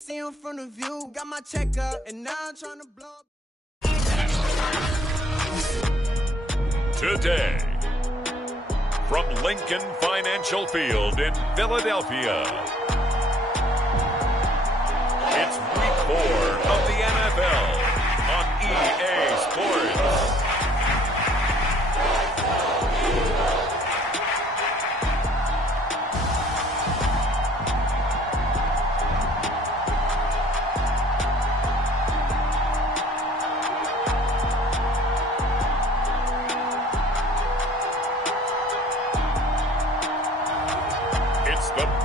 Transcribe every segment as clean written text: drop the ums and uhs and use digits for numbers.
See him from the view, got my check up, and now I'm trying to blow up. Today, from Lincoln Financial Field in Philadelphia, it's Week 4 of the NFL on EA Sports.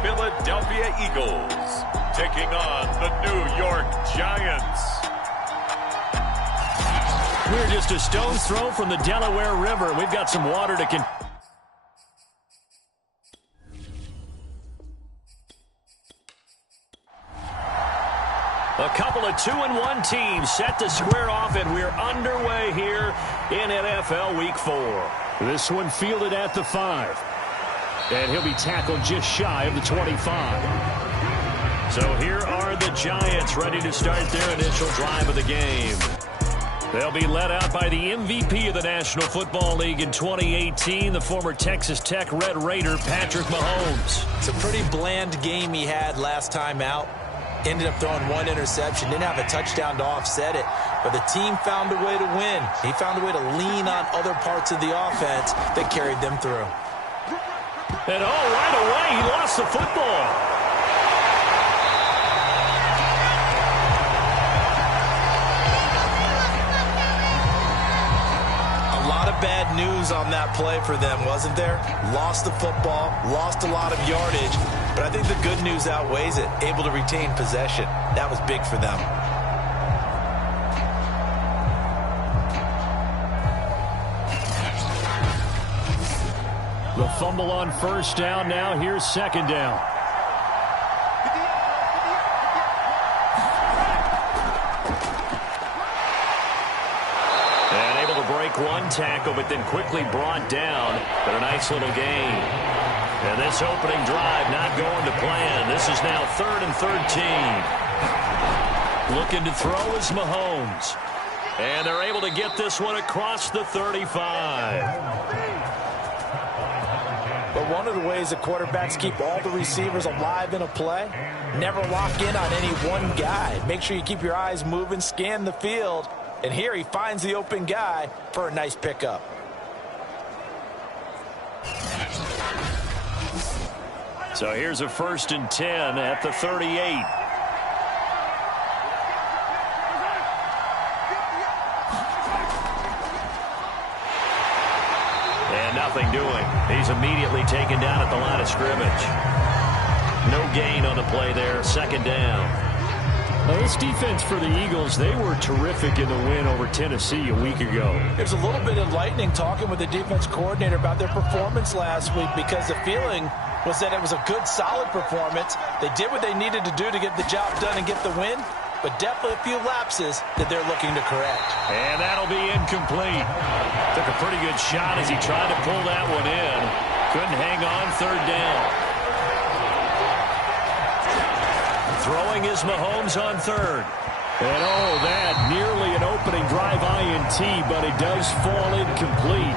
Philadelphia Eagles taking on the New York Giants. We're just a stone's throw from the Delaware River. We've got some water to A couple of 2-1 teams set to square off, and we're underway here in NFL Week 4. This one fielded at the 5. And he'll be tackled just shy of the 25. So here are the Giants ready to start their initial drive of the game. They'll be led out by the MVP of the National Football League in 2018, the former Texas Tech Red Raider, Patrick Mahomes. It's a pretty bland game he had last time out. Ended up throwing one interception. Didn't have a touchdown to offset it. But the team found a way to win. He found a way to lean on other parts of the offense that carried them through. And right away, he lost the football. A lot of bad news on that play for them, wasn't there? Lost the football, lost a lot of yardage, but I think the good news outweighs it. Able to retain possession. That was big for them. The fumble on first down. Now here's second down. And able to break one tackle, but then quickly brought down. But a nice little gain. And this opening drive not going to plan. This is now 3rd and 13. Looking to throw is Mahomes. And they're able to get this one across the 35. But one of the ways that quarterbacks keep all the receivers alive in a play, never lock in on any one guy. Make sure you keep your eyes moving, scan the field. And here he finds the open guy for a nice pickup. So here's a 1st and 10 at the 38. Nothing doing. He's immediately taken down at the line of scrimmage. No gain on the play there. 2nd down. Now this defense for the Eagles, they were terrific in the win over Tennessee a week ago. It was a little bit enlightening talking with the defense coordinator about their performance last week, because the feeling was that it was a good, solid performance. They did what they needed to do to get the job done and get the win, but definitely a few lapses that they're looking to correct. And that'll be incomplete. Took a pretty good shot as he tried to pull that one in. Couldn't hang on. 3rd down. Throwing is Mahomes on 3rd. And that nearly an opening drive INT, but it does fall incomplete.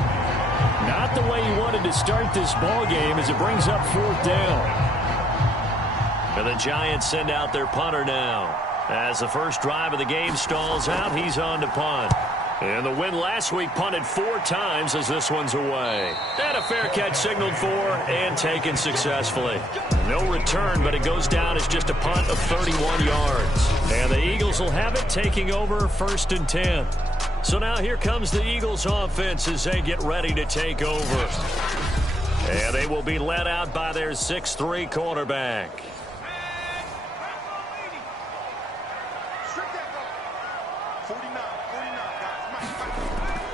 Not the way he wanted to start this ball game as it brings up 4th down. And the Giants send out their punter now. As the first drive of the game stalls out, he's on to punt. And the win last week punted 4 times as this one's away. And a fair catch signaled for and taken successfully. No return, but it goes down as just a punt of 31 yards. And the Eagles will have it, taking over 1st and 10. So now here comes the Eagles offense as they get ready to take over. And they will be led out by their 6'3" quarterback.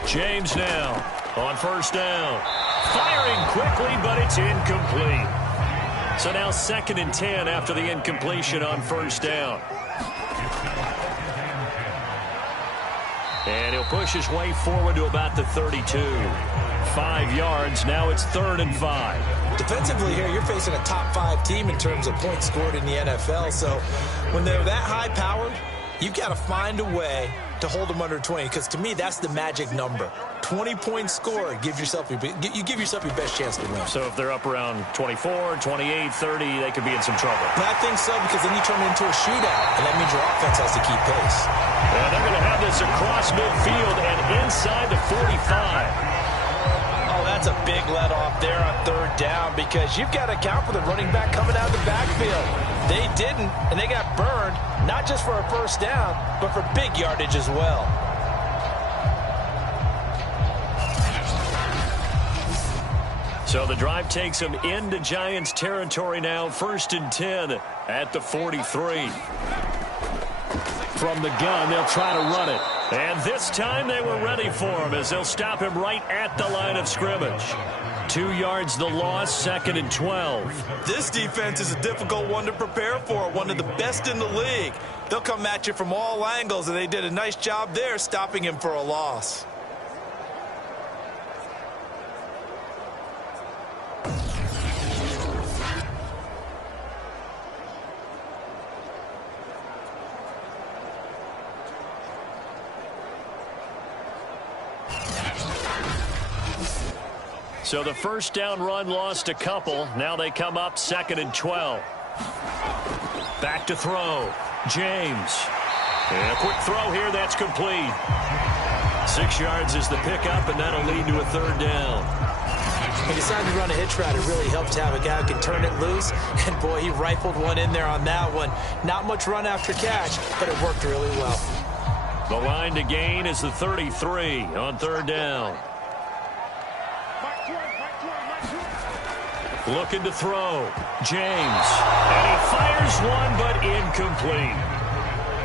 James now on 1st down. Firing quickly, but it's incomplete. So now 2nd and 10 after the incompletion on 1st down. And he'll push his way forward to about the 32. 5 yards. Now it's 3rd and 5. Defensively here, you're facing a top 5 team in terms of points scored in the NFL. So when they're that high-powered, you've got to find a way to hold them under 20, because to me, that's the magic number. 20 points scored, you give yourself your best chance to win. So if they're up around 24, 28, 30, they could be in some trouble. But I think so, because then you turn it into a shootout, and that means your offense has to keep pace. And they're going to have this across midfield and inside the 45. Oh, that's a big let off there on 3rd down, because you've got to account for the running back coming out of the backfield. They didn't, and they got burned, not just for a 1st down, but for big yardage as well. So the drive takes them into Giants territory now. 1st and 10 at the 43. From the gun, they'll try to run it. And this time they were ready for him, as they'll stop him right at the line of scrimmage. 2 yards the loss, 2nd and 12. This defense is a difficult one to prepare for, one of the best in the league. They'll come at you from all angles, and they did a nice job there stopping him for a loss. So the 1st down run lost a couple. Now they come up 2nd and 12. Back to throw. James. And a quick throw here. That's complete. 6 yards is the pickup, and that'll lead to a 3rd down. He decided to run a hitch route. It really helped to have a guy who can turn it loose. And, boy, he rifled one in there on that one. Not much run after catch, but it worked really well. The line to gain is the 33 on 3rd down. Looking to throw. James. And he fires one, but incomplete.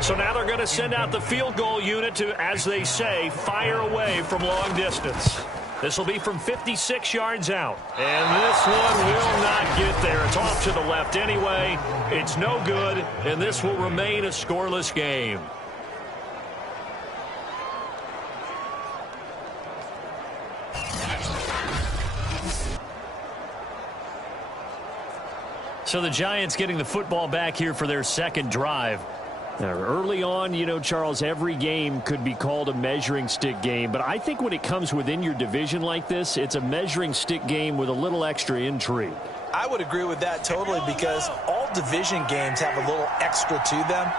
So now they're going to send out the field goal unit to, as they say, fire away from long distance. This will be from 56 yards out. And this one will not get there. It's off to the left anyway. It's no good, and this will remain a scoreless game. So the Giants getting the football back here for their 2nd drive. Now, early on, you know, Charles, every game could be called a measuring stick game. But I think when it comes within your division like this, it's a measuring stick game with a little extra intrigue. I would agree with that totally, because all division games have a little extra to them.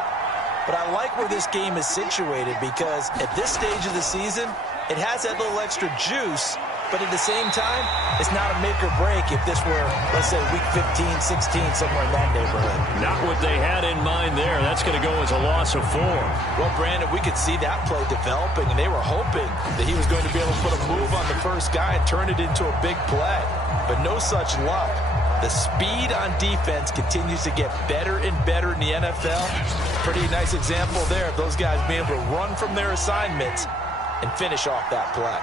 But I like where this game is situated, because at this stage of the season, it has that little extra juice. But at the same time, it's not a make or break if this were, let's say, week 15, 16, somewhere in that neighborhood. Not what they had in mind there. That's going to go as a loss of 4. Well, Brandon, we could see that play developing, and they were hoping that he was going to be able to put a move on the first guy and turn it into a big play. But no such luck. The speed on defense continues to get better and better in the NFL. Pretty nice example there of those guys being able to run from their assignments and finish off that play.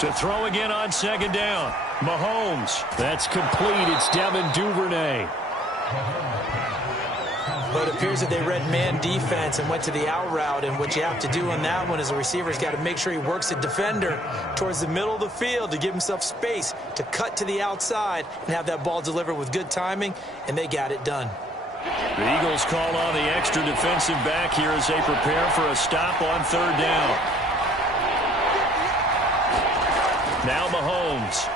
To throw again on 2nd down. Mahomes. That's complete. It's Devin Duvernay. But it appears that they read man defense and went to the out route. And what you have to do on that one is a receiver's got to make sure he works a defender towards the middle of the field to give himself space to cut to the outside and have that ball delivered with good timing. And they got it done. The Eagles call on the extra defensive back here as they prepare for a stop on 3rd down. Now Mahomes.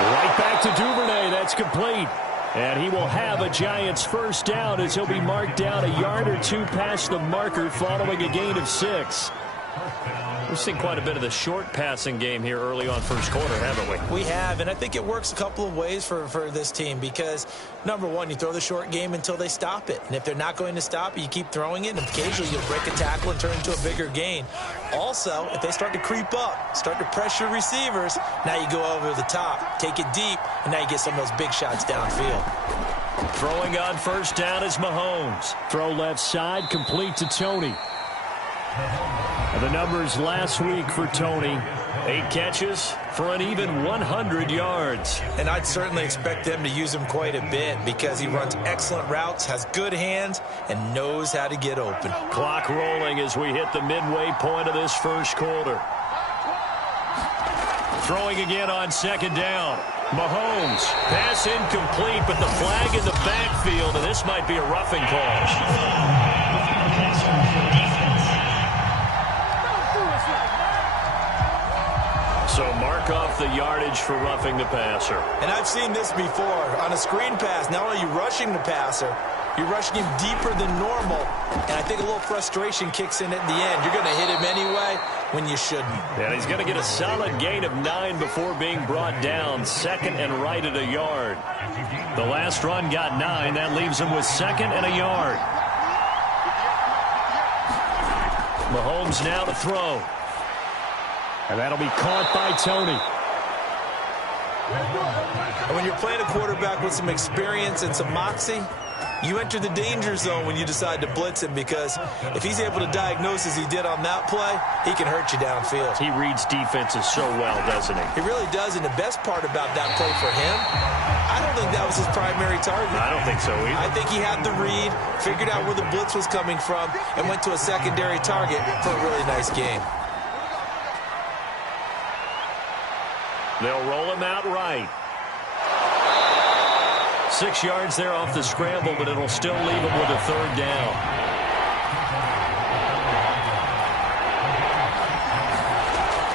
Right back to Duvernay. That's complete. And he will have a Giants 1st down as he'll be marked down a yard or 2 past the marker following a gain of 6. We've seen quite a bit of the short passing game here early on 1st quarter, haven't we? We have, and I think it works a couple of ways for this team, because, number one, you throw the short game until they stop it. And if they're not going to stop it, you keep throwing it, and occasionally you'll break a tackle and turn into a bigger gain. Also, if they start to creep up, start to pressure receivers, now you go over the top, take it deep, and now you get some of those big shots downfield. Throwing on 1st down is Mahomes. Throw left side, complete to Tony. The numbers last week for Tony: 8 catches, for an even 100 yards. And I'd certainly expect them to use him quite a bit because he runs excellent routes, has good hands, and knows how to get open. Clock rolling as we hit the midway point of this first quarter. Throwing again on second down. Mahomes, pass incomplete, but the flag in the backfield, and this might be a roughing call. So mark off the yardage for roughing the passer. And I've seen this before. On a screen pass, not only are you rushing the passer, you're rushing him deeper than normal, and I think a little frustration kicks in at the end. You're going to hit him anyway when you shouldn't. And he's going to get a solid gain of 9 before being brought down. Second and right at a yard. The last run got 9. That leaves him with second and a yard. Mahomes now to throw. And that'll be caught by Tony. And when you're playing a quarterback with some experience and some moxie, you enter the danger zone when you decide to blitz him, because if he's able to diagnose as he did on that play, he can hurt you downfield. He reads defenses so well, doesn't he? He really does, and the best part about that play for him, I don't think that was his primary target. I don't think so either. I think he had the read, figured out where the blitz was coming from, and went to a secondary target for a really nice game. They'll roll him out right. 6 yards there off the scramble, but it'll still leave him with a third down.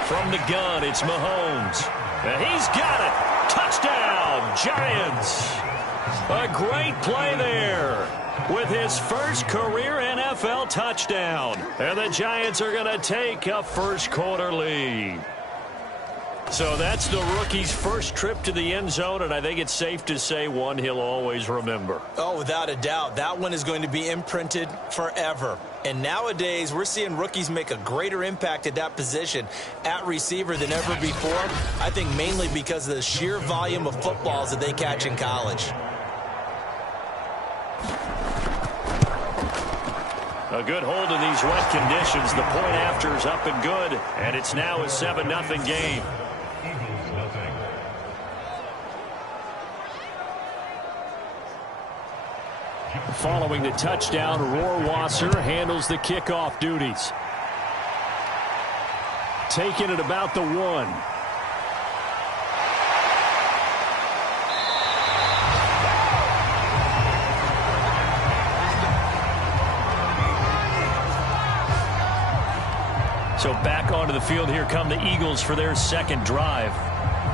From the gun, it's Mahomes. And he's got it. Touchdown, Giants. A great play there with his first career NFL touchdown. And the Giants are going to take a first quarter lead. So that's the rookie's first trip to the end zone, and I think it's safe to say one he'll always remember. Oh, without a doubt. That one is going to be imprinted forever. And nowadays, we're seeing rookies make a greater impact at that position at receiver than ever before. I think mainly because of the sheer volume of footballs that they catch in college. A good hold in these wet conditions. The point after is up and good, and it's now a 7-0 game. Following the touchdown, Rohrwasser handles the kickoff duties. Taking it about the 1. So back onto the field, here come the Eagles for their second drive.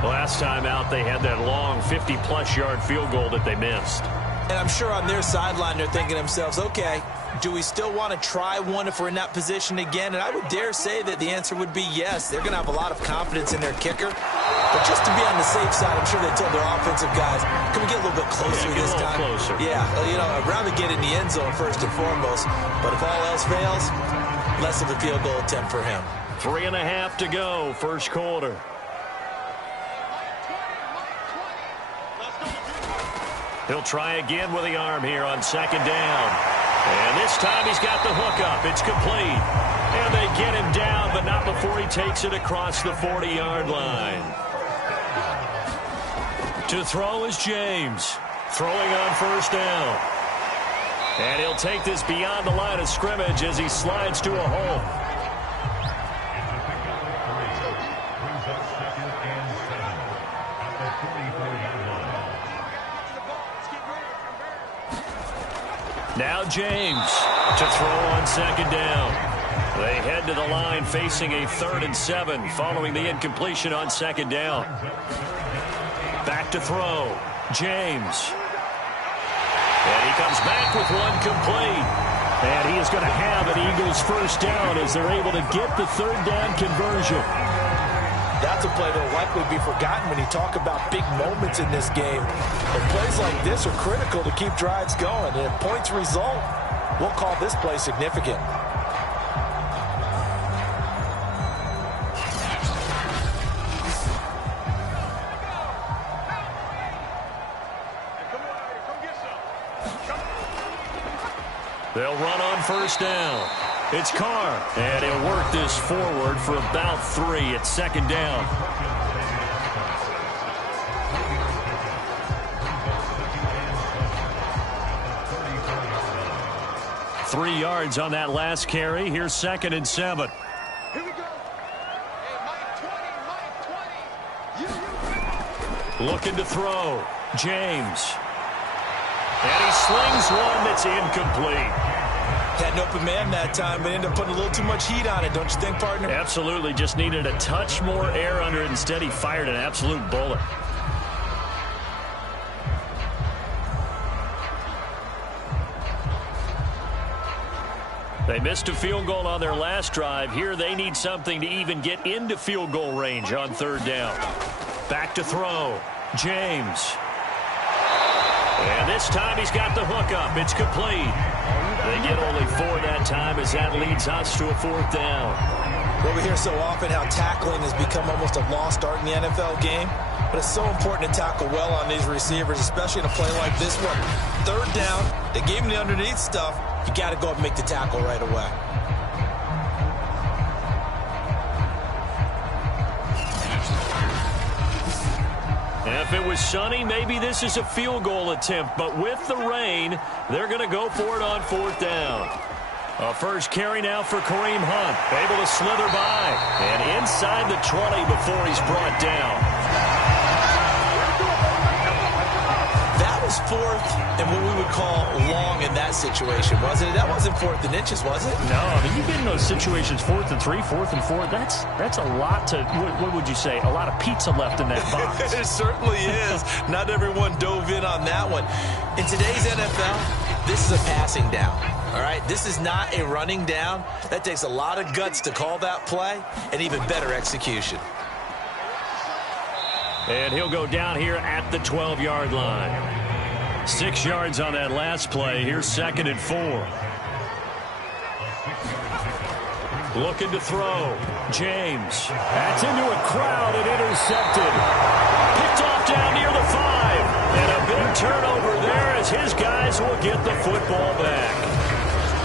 Last time out, they had that long 50-plus yard field goal that they missed. And I'm sure on their sideline they're thinking to themselves, okay, do we still want to try one if we're in that position again? And I would dare say that the answer would be yes. They're going to have a lot of confidence in their kicker. But just to be on the safe side, I'm sure they told their offensive guys, can we get a little bit closer this time? Closer. Yeah, you know, I'd rather get in the end zone first and foremost. But if all else fails, less of a field goal attempt for him. 3.5 to go, first quarter. He'll try again with the arm here on second down. And this time he's got the hook up. It's complete. And they get him down, but not before he takes it across the 40-yard line. To throw is James. Throwing on first down. And he'll take this beyond the line of scrimmage as he slides to a hole. Now James to throw on second down. They head to the line facing a 3rd and 7 following the incompletion on second down. Back to throw. James. And he comes back with one complete. And he is going to have an Eagles first down as they're able to get the 3rd down conversion. That's a play that will likely be forgotten when you talk about big moments in this game. But plays like this are critical to keep drives going. And if points result, we'll call this play significant. They'll run on first down. It's Carr, and he'll work this forward for about 3 at second down. 3 yards on that last carry. Here's 2nd and 7. Here we go. Hey, Mike 20. Looking to throw. James. And he slings one that's incomplete. Had an open man that time, but ended up putting a little too much heat on it, don't you think, partner? Absolutely. Just needed a touch more air under it. Instead, he fired an absolute bullet. They missed a field goal on their last drive. Here they need something to even get into field goal range on 3rd down. Back to throw. James. And this time he's got the hook up. It's complete. They get only 4 that time as that leads us to a 4th down. Well, we hear so often how tackling has become almost a lost art in the NFL game. But it's so important to tackle well on these receivers, especially in a play like this one. 3rd down, they gave him the underneath stuff. You got to go up and make the tackle right away. If it was sunny, maybe this is a field goal attempt. But with the rain, they're going to go for it on 4th down. A first carry now for Kareem Hunt. Able to slither by. And inside the 20 before he's brought down. That was 4th and what we would call long in that situation, wasn't it? That wasn't 4th and inches, was it? No, I mean, you get in those situations 4th and 3, 4th and 4. That's a lot to, what would you say, a lot of pizza left in that box. It certainly is. Not everyone dove in on that one. In today's NFL, this is a passing down. All right, this is not a running down. That takes a lot of guts to call that play and even better execution. And he'll go down here at the 12-yard line. 6 yards on that last play. Here's 2nd and 4. Looking to throw. James. That's into a crowd and intercepted. Picked off down near the 5. And a big turnover there as his guys will get the football back.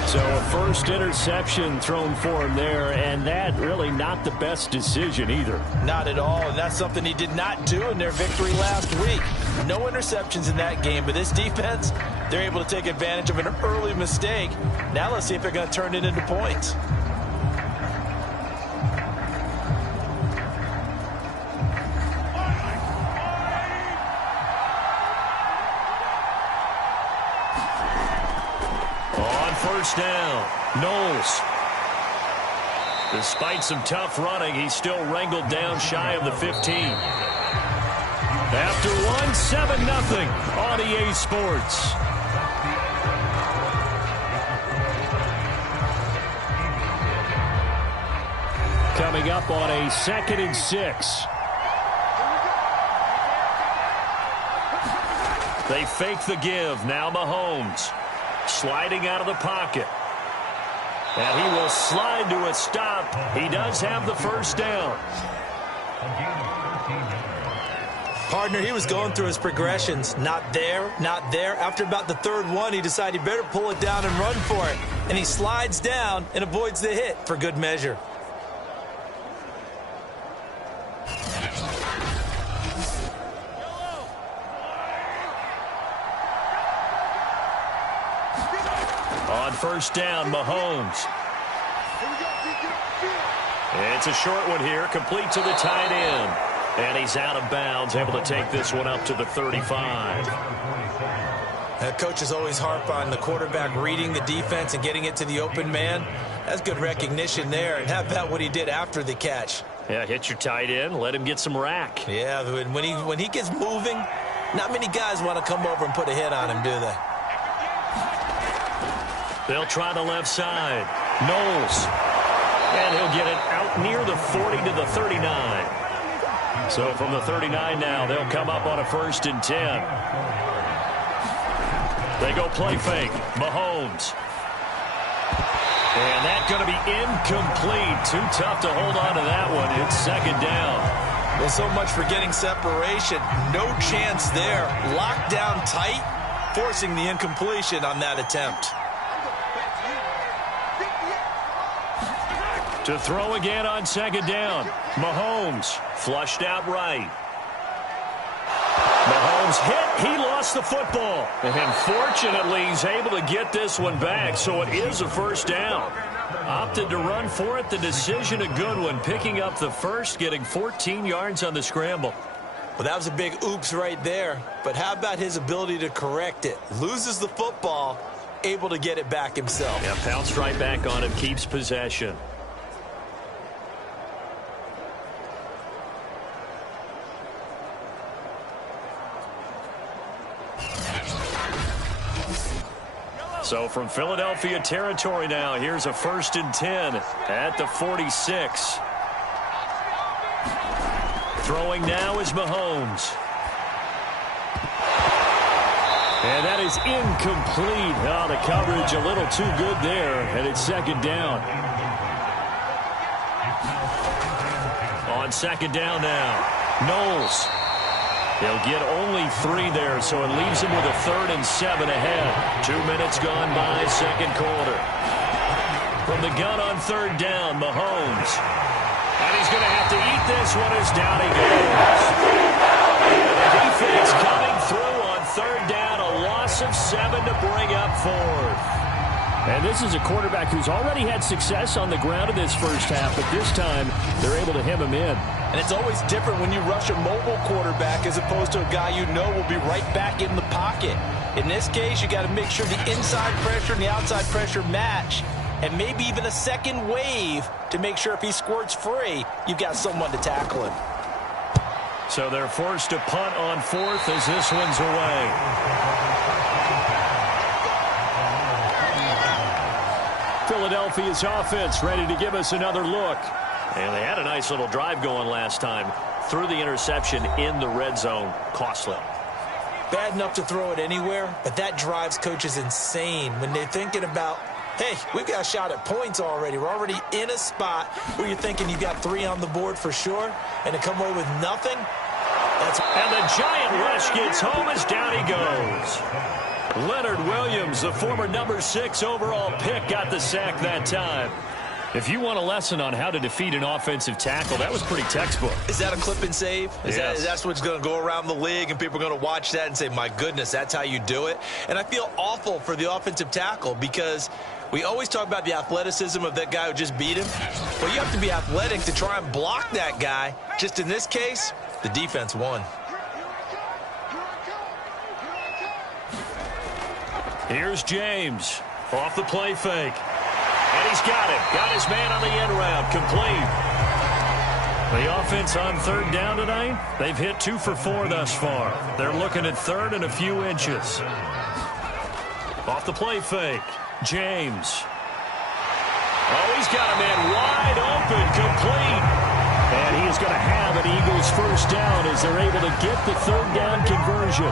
So a first interception thrown for him there, and that really not the best decision either. Not at all, and that's something he did not do in their victory last week. No interceptions in that game, but this defense, they're able to take advantage of an early mistake. Now let's see if they're going to turn it into points. First down, Knowles. Despite some tough running, he's still wrangled down shy of the 15. After one, 7-0 on EA Sports. Coming up on a 2nd and 6. They fake the give. Now Mahomes. Sliding out of the pocket. And he will slide to a stop. He does have the first down. Partner, he was going through his progressions. Not there, not there. After about the 3rd one, he decided he better pull it down and run for it. And he slides down and avoids the hit for good measure. On first down, Mahomes. It's a short one here, complete to the tight end. And he's out of bounds, able to take this one up to the 35. Coaches always harp on the quarterback reading the defense and getting it to the open man. That's good recognition there. And how about what he did after the catch? Yeah, hit your tight end, let him get some rack. Yeah, when he gets moving, not many guys want to come over and put a hit on him, do they? They'll try the left side. Knowles. And he'll get it out near the 40 to the 39. So from the 39 now, they'll come up on a 1st and 10. They go play fake. Mahomes. And that's going to be incomplete. Too tough to hold on to that one. It's 2nd down. Well, so much for getting separation. No chance there. Locked down tight, forcing the incompletion on that attempt. To throw again on 2nd down. Mahomes flushed out right. Mahomes Mahomes hit. He lost the football. And fortunately, he's able to get this one back, so it is a first down. Opted to run for it. The decision a good one. Picking up the first, getting 14 yards on the scramble. Well, that was a big oops right there. But how about his ability to correct it? Loses the football, able to get it back himself. Yeah, pounced right back on him, keeps possession. So from Philadelphia territory now, here's a 1st and 10 at the 46. Throwing now is Mahomes. And that is incomplete. Oh, the coverage a little too good there, and it's 2nd down. On 2nd down now, Knowles. He'll get only 3 there, so it leaves him with a 3rd and 7 ahead. 2 minutes gone by, 2nd quarter. From the gun on 3rd down, Mahomes. And he's going to have to eat this one as down he goes. The defense coming through on 3rd down, a loss of 7 to bring up 4th. And this is a quarterback who's already had success on the ground in this first half, but this time they're able to hem him in. And it's always different when you rush a mobile quarterback as opposed to a guy you know will be right back in the pocket. In this case, you got to make sure the inside pressure and the outside pressure match, and maybe even a second wave to make sure if he squirts free, you've got someone to tackle him. So they're forced to punt on 4th as this one's away. Philadelphia's offense ready to give us another look. And they had a nice little drive going last time. Threw the interception in the red zone. Costly. Bad enough to throw it anywhere, but that drives coaches insane when they're thinking about, hey, we've got a shot at points already. We're already in a spot where you're thinking you've got 3 on the board for sure, and to come away with nothing, that's... And the giant rush gets home as down he goes. Leonard Williams, the former number 6 overall pick, got the sack that time. If you want a lesson on how to defeat an offensive tackle, that was pretty textbook. Is that a clip and save? Yes. That's what's going to go around the league, and people are going to watch that and say, my goodness, that's how you do it? And I feel awful for the offensive tackle because we always talk about the athleticism of that guy who just beat him. Well, you have to be athletic to try and block that guy. Just in this case, the defense won. Here's James off the play fake. And he's got it. Got his man on the end route. Complete. The offense on 3rd down tonight, they've hit 2 for 4 thus far. They're looking at 3rd and a few inches. Off the play fake. James. Oh, he's got a man wide open. Complete. And he is going to have an Eagles first down as they're able to get the 3rd down conversion.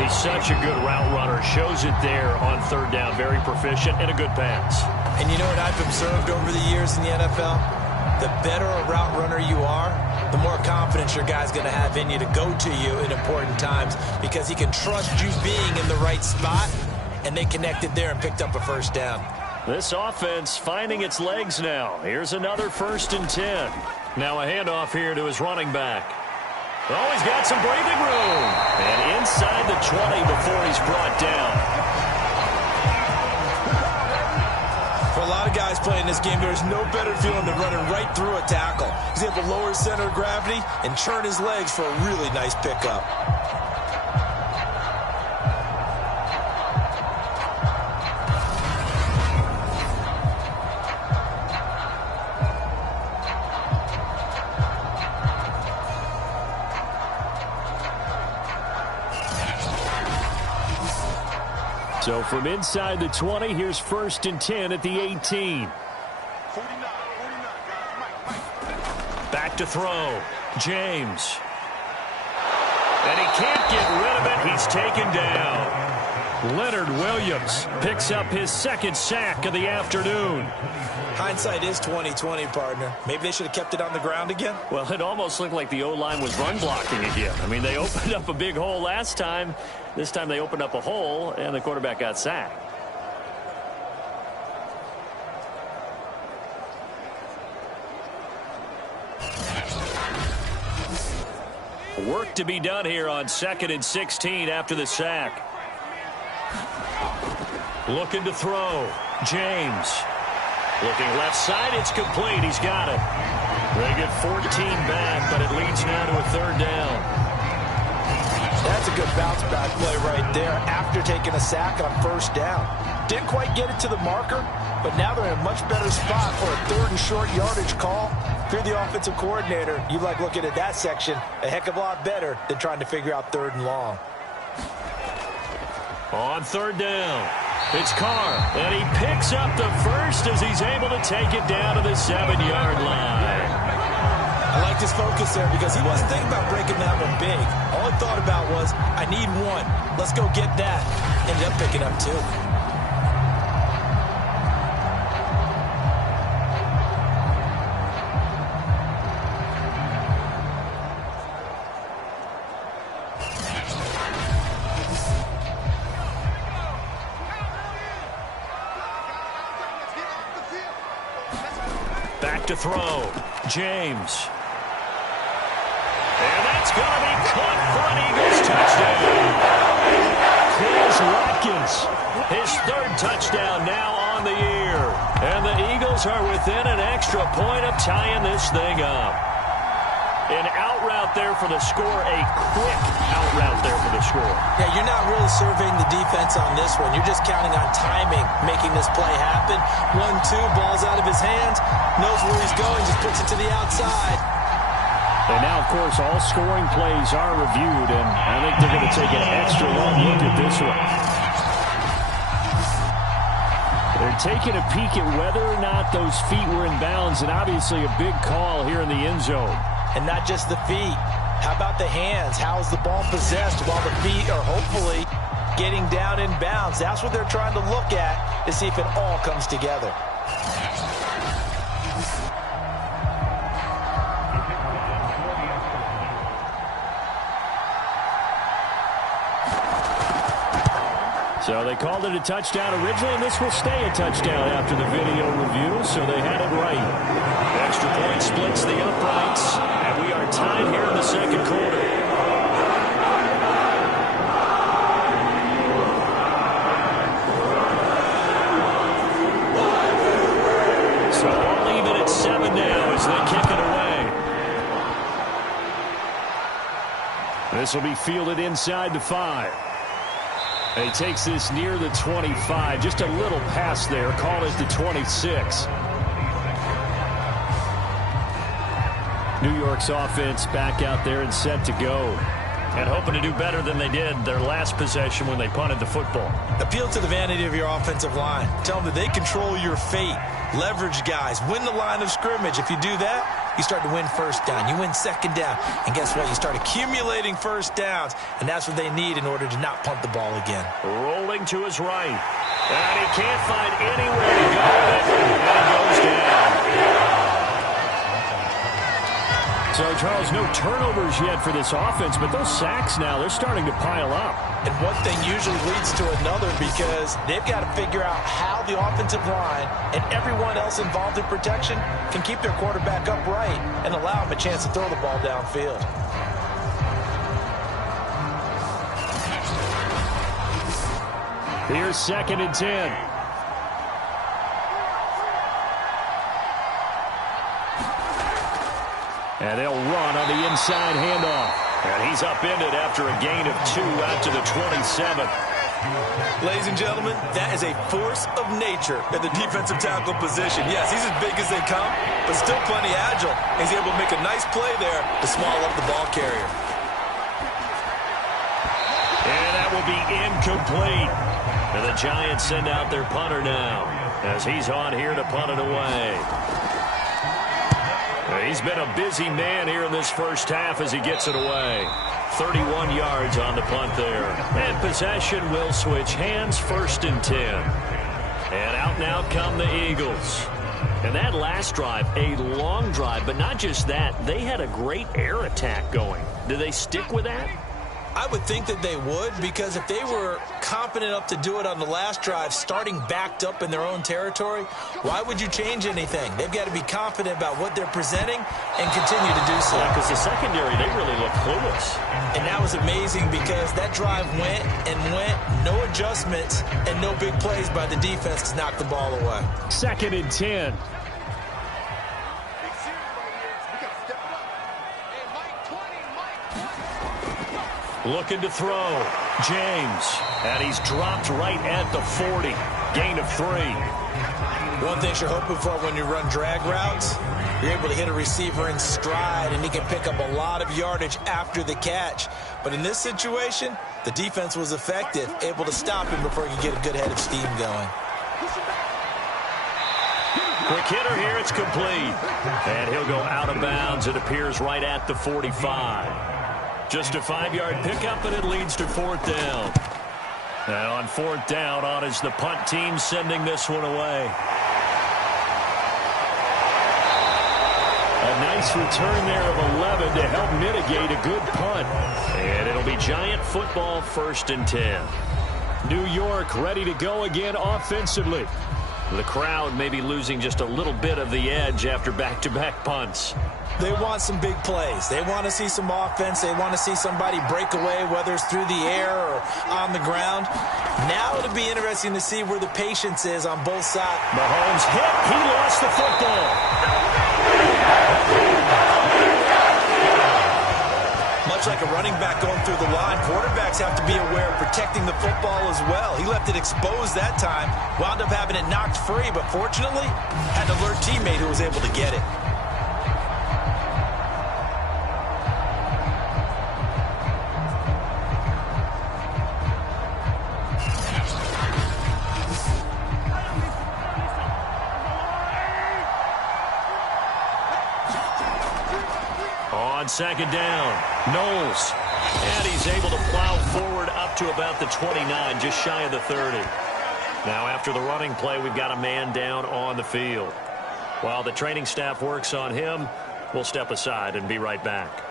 He's such a good route runner. Shows it there on 3rd down. Very proficient and a good pass. And you know what I've observed over the years in the NFL? The better a route runner you are, the more confidence your guy's going to have in you to go to you in important times because he can trust you being in the right spot, and they connected there and picked up a first down. This offense finding its legs now. Here's another 1st and 10. Now a handoff here to his running back. Oh, he's got some breathing room. And inside the 20 before he's brought down. For a lot of guys playing this game, there's no better feeling than running right through a tackle. He's able to lower his center of gravity and turn his legs for a really nice pickup. So from inside the 20, here's 1st and 10 at the 18. Back to throw. James. And he can't get rid of it. He's taken down. Leonard Williams picks up his 2nd sack of the afternoon. Hindsight is 20/20, partner. Maybe they should have kept it on the ground again. Well, it almost looked like the O-line was run blocking again. I mean, they opened up a big hole last time. This time they opened up a hole, and the quarterback got sacked. Work to be done here on 2nd and 16 after the sack. Looking to throw. James. Looking left side. It's complete. He's got it. They get 14 back, but it leads now to a 3rd down. That's a good bounce-back play right there after taking a sack on 1st down. Didn't quite get it to the marker, but now they're in a much better spot for a 3rd and short yardage call. If you're the offensive coordinator, you like looking at that section a heck of a lot better than trying to figure out 3rd and long. On 3rd down, it's Carr, and he picks up the first as he's able to take it down to the 7-yard line. I liked his focus there because he wasn't thinking about breaking that one big. All he thought about was, I need one. Let's go get that. Ended up picking up 2. Back to throw. James. And that's going to be caught for an Eagles touchdown. Here's Watkins. His 3rd touchdown now on the year. And the Eagles are within an extra point of tying this thing up. An out route there for the score. A quick out route there for the score. Yeah, you're not really surveying the defense on this one. You're just counting on timing, making this play happen. 1-2, ball's out of his hands. Knows where he's going, just puts it to the outside. And now, of course, all scoring plays are reviewed, and I think they're going to take an extra long look at this one. They're taking a peek at whether or not those feet were in bounds, and obviously a big call here in the end zone. And not just the feet. How about the hands? How is the ball possessed while the feet are hopefully getting down in bounds? That's what they're trying to look at to see if it all comes together. So they called it a touchdown originally, and this will stay a touchdown after the video review, so they had it right. Extra point splits the uprights, and we are tied here in the 2nd quarter. So I'll leave it at 7 now as they kick it away. This will be fielded inside the 5. He takes this near the 25, just a little pass there, call it the 26. New York's offense back out there and set to go. And hoping to do better than they did their last possession when they punted the football. Appeal to the vanity of your offensive line. Tell them that they control your fate. Leverage guys. Win the line of scrimmage. If you do that, you start to win 1st down. You win 2nd down. And guess what? You start accumulating 1st downs. And that's what they need in order to not punt the ball again. Rolling to his right. And he can't find anywhere to go with it. And he goes down. So, Charles, no turnovers yet for this offense, but those sacks now, they're starting to pile up. And one thing usually leads to another because they've got to figure out how the offensive line and everyone else involved in protection can keep their quarterback upright and allow him a chance to throw the ball downfield. Here's 2nd and 10. And they'll run on the inside handoff. And he's upended after a gain of 2 out to the 27. Ladies and gentlemen, that is a force of nature in the defensive tackle position. Yes, he's as big as they come, but still plenty agile. He's able to make a nice play there to swallow up the ball carrier. And that will be incomplete. And the Giants send out their punter now as he's on here to punt it away. He's been a busy man here in this 1st half as he gets it away. 31 yards on the punt there. And possession will switch hands, 1st and 10. And out now come the Eagles. And that last drive, a long drive, but not just that. They had a great air attack going. Do they stick with that? I would think that they would, because if they were confident enough to do it on the last drive, starting backed up in their own territory, why would you change anything? They've got to be confident about what they're presenting and continue to do so. Yeah, because the secondary, they really look clueless. And that was amazing because that drive went and went, no adjustments, and no big plays by the defense to knock the ball away. 2nd and 10. Looking to throw. James. And he's dropped right at the 40. Gain of 3. One thing you're hoping for when you run drag routes, you're able to hit a receiver in stride, and he can pick up a lot of yardage after the catch. But in this situation, the defense was effective, able to stop him before he could get a good head of steam going. Quick hitter here. It's complete. And he'll go out of bounds. It appears right at the 45. Just a 5-yard pickup, and it leads to 4th down. And on 4th down, on is the punt team sending this one away. A nice return there of 11 to help mitigate a good punt. And it'll be Giant football, 1st and 10. New York ready to go again offensively. The crowd may be losing just a little bit of the edge after back-to-back punts. They want some big plays. They want to see some offense. They want to see somebody break away, whether it's through the air or on the ground. Now it'll be interesting to see where the patience is on both sides. Mahomes hit. He lost the football. Much like a running back going through the line, quarterbacks have to be aware of protecting the football as well. He left it exposed that time, wound up having it knocked free, but fortunately had an alert teammate who was able to get it. On 2nd down, Knowles. And he's able to plow forward up to about the 29, just shy of the 30. Now after the running play, we've got a man down on the field. While the training staff works on him, we'll step aside and be right back.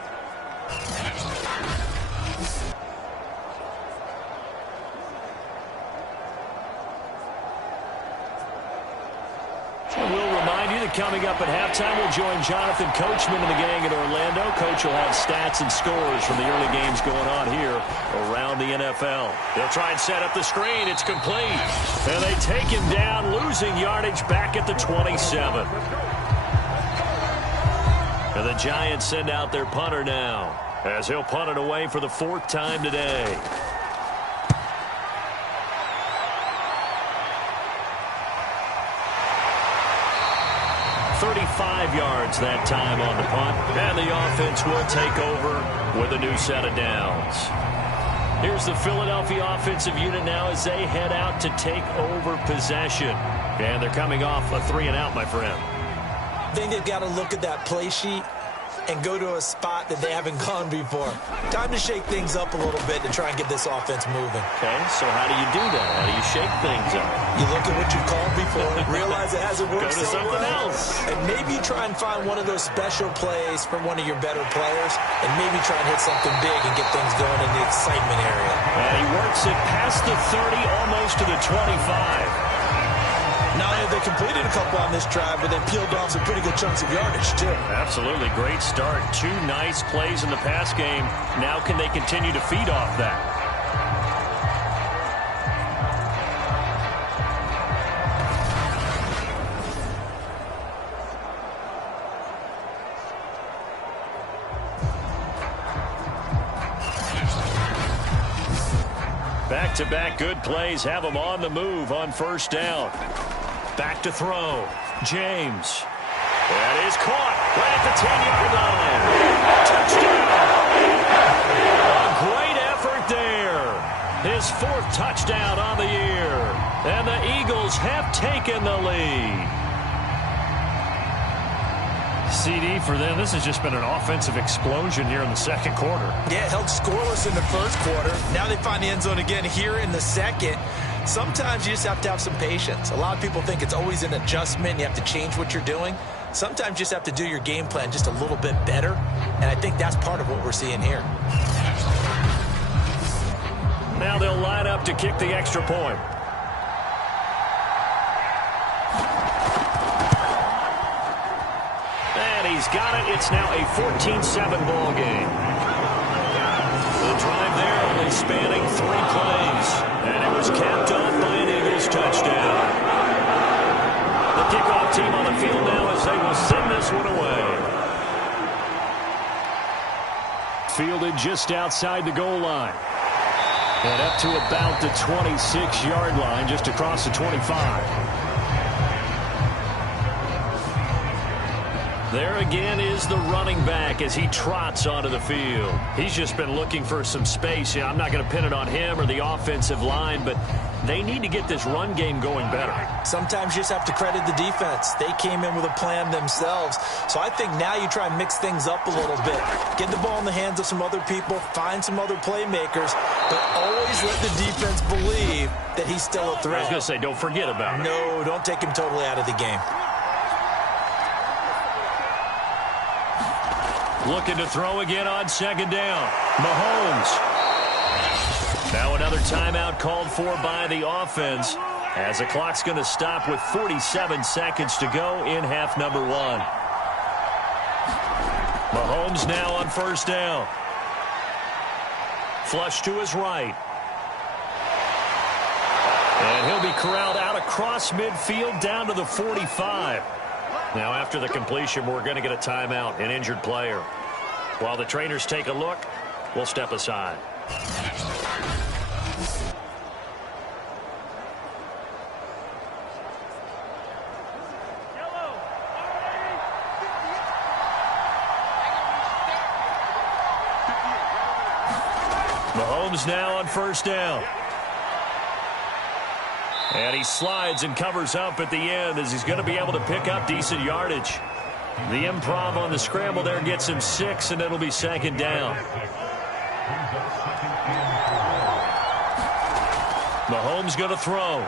We'll remind you that coming up at halftime, we'll join Jonathan Coachman and the gang in Orlando. Coach will have stats and scores from the early games going on here around the NFL. They'll try and set up the screen. It's complete. And they take him down, losing yardage back at the 27. And the Giants send out their punter now, as he'll punt it away for the 4th time today. 35 yards that time on the punt, and the offense will take over with a new set of downs. Here's the Philadelphia offensive unit now as they head out to take over possession. And they're coming off a 3-and-out, my friend. I think they've got to look at that play sheet and go to a spot that they haven't gone before. Time to shake things up a little bit to try and get this offense moving. Okay, so how do you do that? How do you shake things up? You look at what you've called before, realize it hasn't worked Go to something else. and maybe try and find one of those special plays from one of your better players, and maybe try and hit something big and get things going in the excitement area. And he works it past the 30, almost to the 25. Not only have they completed a couple on this drive, but they peeled off some pretty good chunks of yardage, too. Absolutely. Great start. 2 nice plays in the pass game. Now can they continue to feed off that? Back-to-back good plays have them on the move on 1st down. Back to throw. James. That is caught right at the 10-yard line. Touchdown. A great effort there. His 4th touchdown on the year. And the Eagles have taken the lead. CD for them, this has just been an offensive explosion here in the 2nd quarter. Yeah, held scoreless in the 1st quarter. Now they find the end zone again here in the 2nd. Sometimes you just have to have some patience. A lot of people think it's always an adjustment. You have to change what you're doing. Sometimes you just have to do your game plan just a little bit better. And I think that's part of what we're seeing here. Now they'll line up to kick the extra point. And he's got it. It's now a 14-7 ball game. The drive there only spanning 3 plays. And it was capped off by an Eagles touchdown. The kickoff team on the field now as they will send this one away. Fielded just outside the goal line. And up to about the 26-yard line, just across the 25. There again is the running back as he trots onto the field. He's just been looking for some space. I'm not going to pin it on him or the offensive line, but they need to get this run game going better. Sometimes you just have to credit the defense. They came in with a plan themselves. So I think now you try and mix things up a little bit. Get the ball in the hands of some other people, find some other playmakers, but always let the defense believe that he's still a threat. I was going to say, don't forget about it. No, don't take him totally out of the game. Looking to throw again on second down. Mahomes. Now another timeout called for by the offense as the clock's going to stop with 47 seconds to go in half number 1. Mahomes now on first down. Flush to his right. And he'll be corralled out across midfield down to the 45. Now after the completion, we're going to get a timeout, an injured player. While the trainers take a look, we'll step aside. Mahomes now on first down. And he slides and covers up at the end as he's going to be able to pick up decent yardage. The improv on the scramble there gets him 6, and it'll be second down. Mahomes going to throw.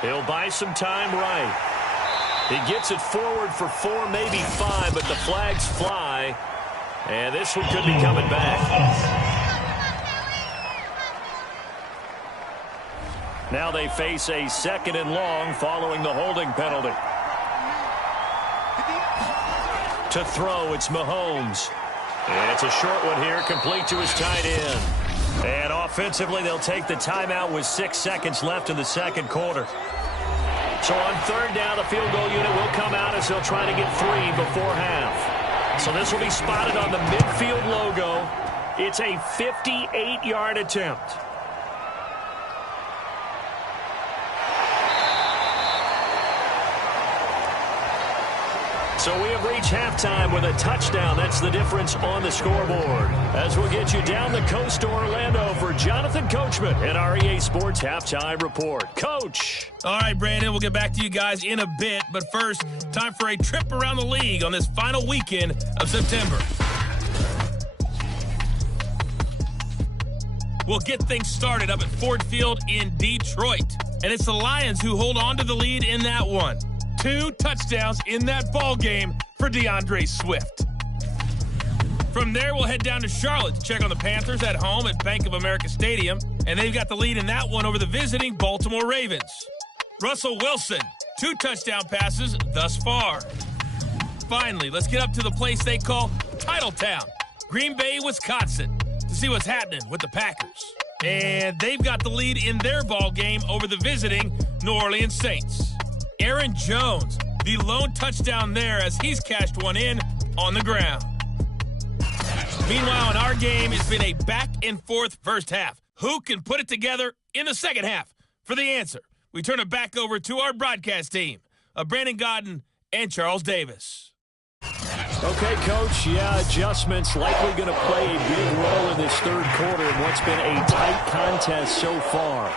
He'll buy some time right. He gets it forward for 4, maybe 5, but the flags fly. And this one could be coming back. Now they face a 2nd and long following the holding penalty. To throw, it's Mahomes. And it's a short one here, complete to his tight end. And offensively, they'll take the timeout with 6 seconds left in the second quarter. So on third down, the field goal unit will come out as they'll try to get 3 before half. So this will be spotted on the midfield logo. It's a 58-yard attempt. So we have reached halftime with a touchdown. That's the difference on the scoreboard. As we'll get you down the coast to Orlando for Jonathan Coachman and our EA Sports Halftime Report. Coach. All right, Brandon, we'll get back to you guys in a bit. But first, time for a trip around the league on this final weekend of September. We'll get things started up at Ford Field in Detroit. And it's the Lions who hold on to the lead in that one. 2 touchdowns in that ball game for DeAndre Swift. From there, we'll head down to Charlotte to check on the Panthers at home at Bank of America Stadium. And they've got the lead in that one over the visiting Baltimore Ravens. Russell Wilson, 2 touchdown passes thus far. Finally, let's get up to the place they call Titletown, Green Bay, Wisconsin, to see what's happening with the Packers. And they've got the lead in their ball game over the visiting New Orleans Saints. Aaron Jones, the lone touchdown there as he's cashed one in on the ground. Meanwhile, in our game, it's been a back-and-forth first half. Who can put it together in the second half? For the answer, we turn it back over to our broadcast team of Brandon Gaudin and Charles Davis. Okay, Coach, adjustments likely going to play a big role in this third quarter in what's been a tight contest so far.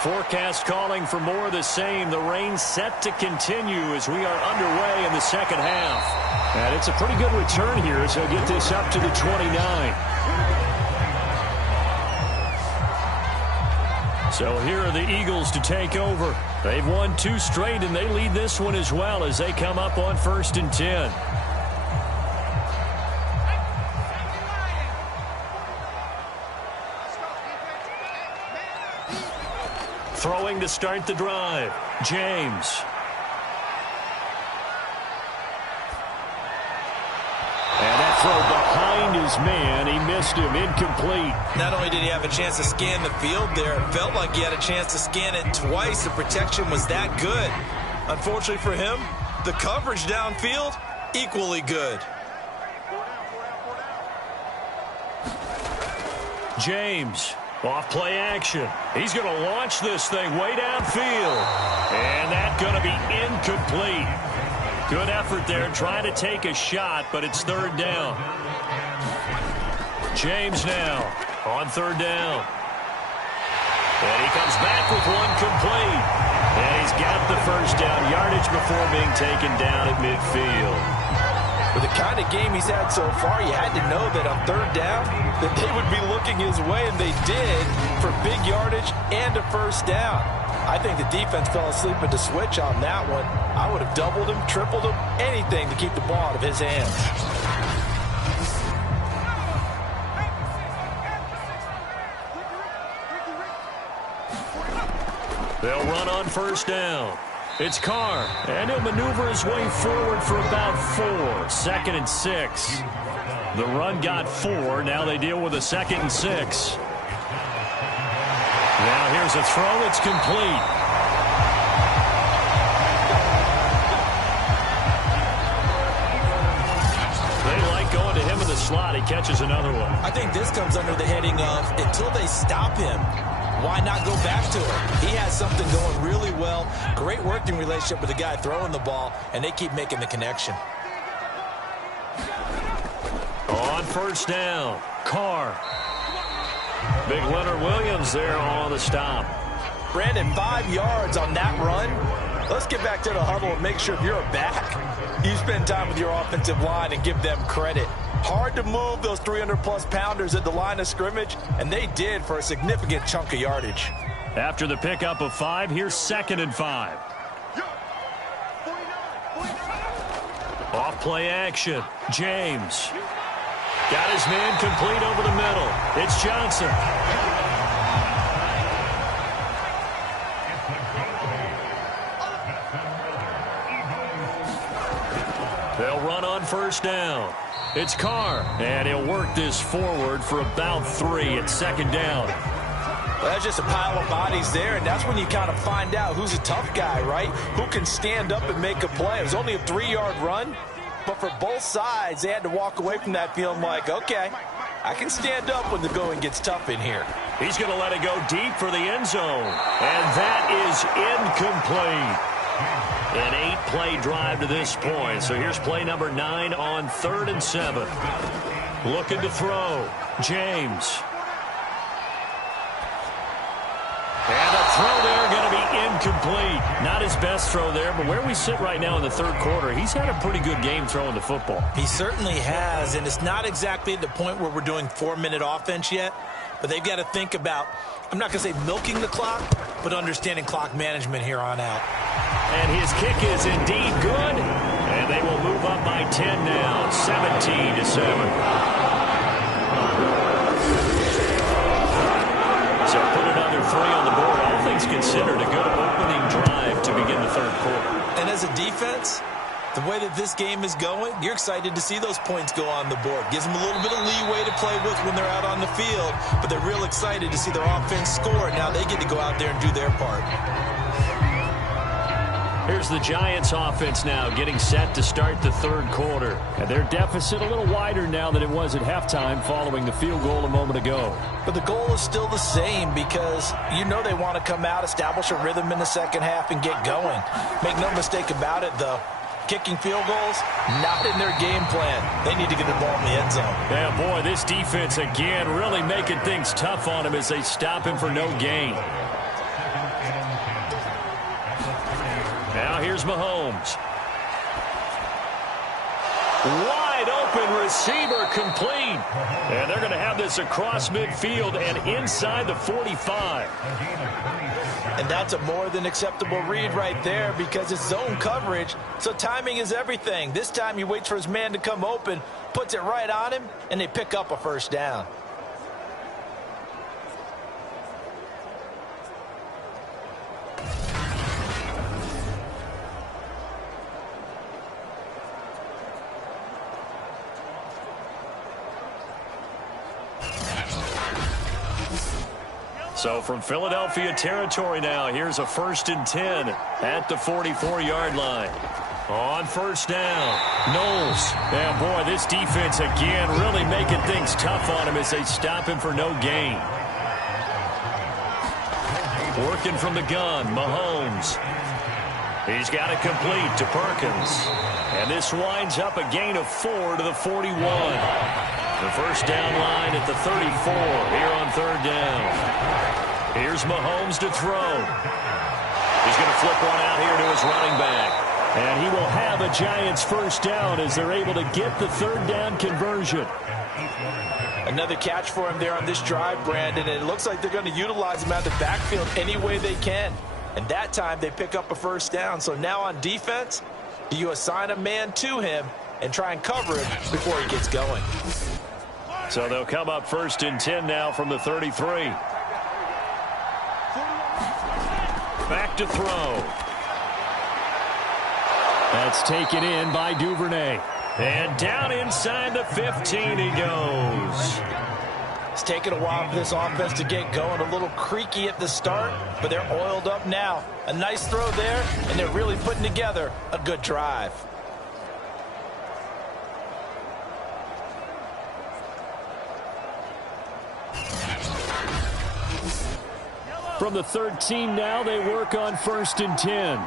Forecast calling for more of the same. The rain set to continue as we are underway in the second half. And it's a pretty good return here as they'll get this up to the 29. So here are the Eagles to take over. They've won 2 straight, and they lead this one as well as they come up on 1st and 10. throwing to start the drive. James. And that throw behind his man, he missed him, incomplete. Not only did he have a chance to scan the field there, it felt like he had a chance to scan it twice. The protection was that good. Unfortunately for him, the coverage downfield, equally good. James, off play action. He's going to launch this thing way downfield. And that's going to be incomplete. Good effort there, trying to take a shot, but it's third down. James now on third down. And he comes back with one complete. And he's got the first down yardage before being taken down at midfield. With the kind of game he's had so far, you had to know that on third down that they would be looking his way, and they did, for big yardage and a first down. I think the defense fell asleep at the switch on that one. I would have doubled him, tripled him, anything to keep the ball out of his hands. They'll run on first down. It's Carr, and he'll maneuver his way forward for about 4. 2nd and 6. The run got 4. Now they deal with a 2nd and 6. Now here's a throw. It's complete. They like going to him in the slot. He catches another one. I think this comes under the heading of, until they stop him, why not go back to him? He has something going really well. Great working relationship with the guy throwing the ball, and they keep making the connection. On first down, Carr. Big Leonard Williams there on the stop. Brandon, 5 yards on that run. Let's get back to the huddle and make sure if you're a back, you spend time with your offensive line and give them credit. Hard to move those 300-plus pounders at the line of scrimmage, and they did for a significant chunk of yardage. After the pickup of 5, here's 2nd and 5. Off play action. James. Got his man complete over the middle. It's Johnson. They'll run on first down. It's Carr, and he'll work this forward for about 3 at 2nd down. Well, that's just a pile of bodies there, and that's when you kind of find out who's a tough guy, right? Who can stand up and make a play. It was only a 3-yard run, but for both sides, they had to walk away from that feeling like, okay, I can stand up when the going gets tough in here. He's going to let it go deep for the end zone, and that is incomplete. An 8-play drive to this point. So here's play number 9 on 3rd and 7. Looking to throw. James. And a throw there going to be incomplete. Not his best throw there, but where we sit right now in the 3rd quarter, he's had a pretty good game throwing the football. He certainly has, and it's not exactly at the point where we're doing 4-minute offense yet, but they've got to think about, I'm not going to say milking the clock, but understanding clock management here on out. And his kick is indeed good, and they will move up by 10 now, 17-7. So put another 3 on the board. All things considered, a good opening drive to begin the 3rd quarter. And as a defense, the way that this game is going, you're excited to see those points go on the board. Gives them a little bit of leeway to play with when they're out on the field, but they're real excited to see their offense score. Now they get to go out there and do their part. Here's the Giants offense now getting set to start the 3rd quarter. And their deficit a little wider now than it was at halftime following the field goal a moment ago. But the goal is still the same because you know they want to come out, establish a rhythm in the second half, and get going. Make no mistake about it, though. Kicking field goals, not in their game plan. They need to get the ball in the end zone. Yeah, boy, this defense again really making things tough on him as they stop him for no gain. Now here's Mahomes. Wide open receiver complete. And they're going to have this across midfield and inside the 45. And that's a more than acceptable read right there because it's zone coverage, so timing is everything. This time he waits for his man to come open, puts it right on him, and they pick up a first down. So from Philadelphia territory now, here's a 1st and 10 at the 44-yard line. On first down, Knowles. And boy, this defense again really making things tough on him as they stop him for no gain. Working from the gun, Mahomes. He's got it complete to Perkins. And this winds up a gain of 4 to the 41. The first down line at the 34 here on 3rd down. Here's Mahomes to throw. He's going to flip one out here to his running back. And he will have a Giants first down as they're able to get the 3rd down conversion. Another catch for him there on this drive, Brandon, and it looks like they're going to utilize him out of the backfield any way they can. And that time they pick up a first down. So now on defense, do you assign a man to him and try and cover him before he gets going? So they'll come up 1st and 10 now from the 33. Back to throw. That's taken in by Duvernay. And down inside the 15 he goes. It's taken a while for this offense to get going. A little creaky at the start, but they're oiled up now. A nice throw there, and they're really putting together a good drive. From the 13 now, they work on 1st and 10.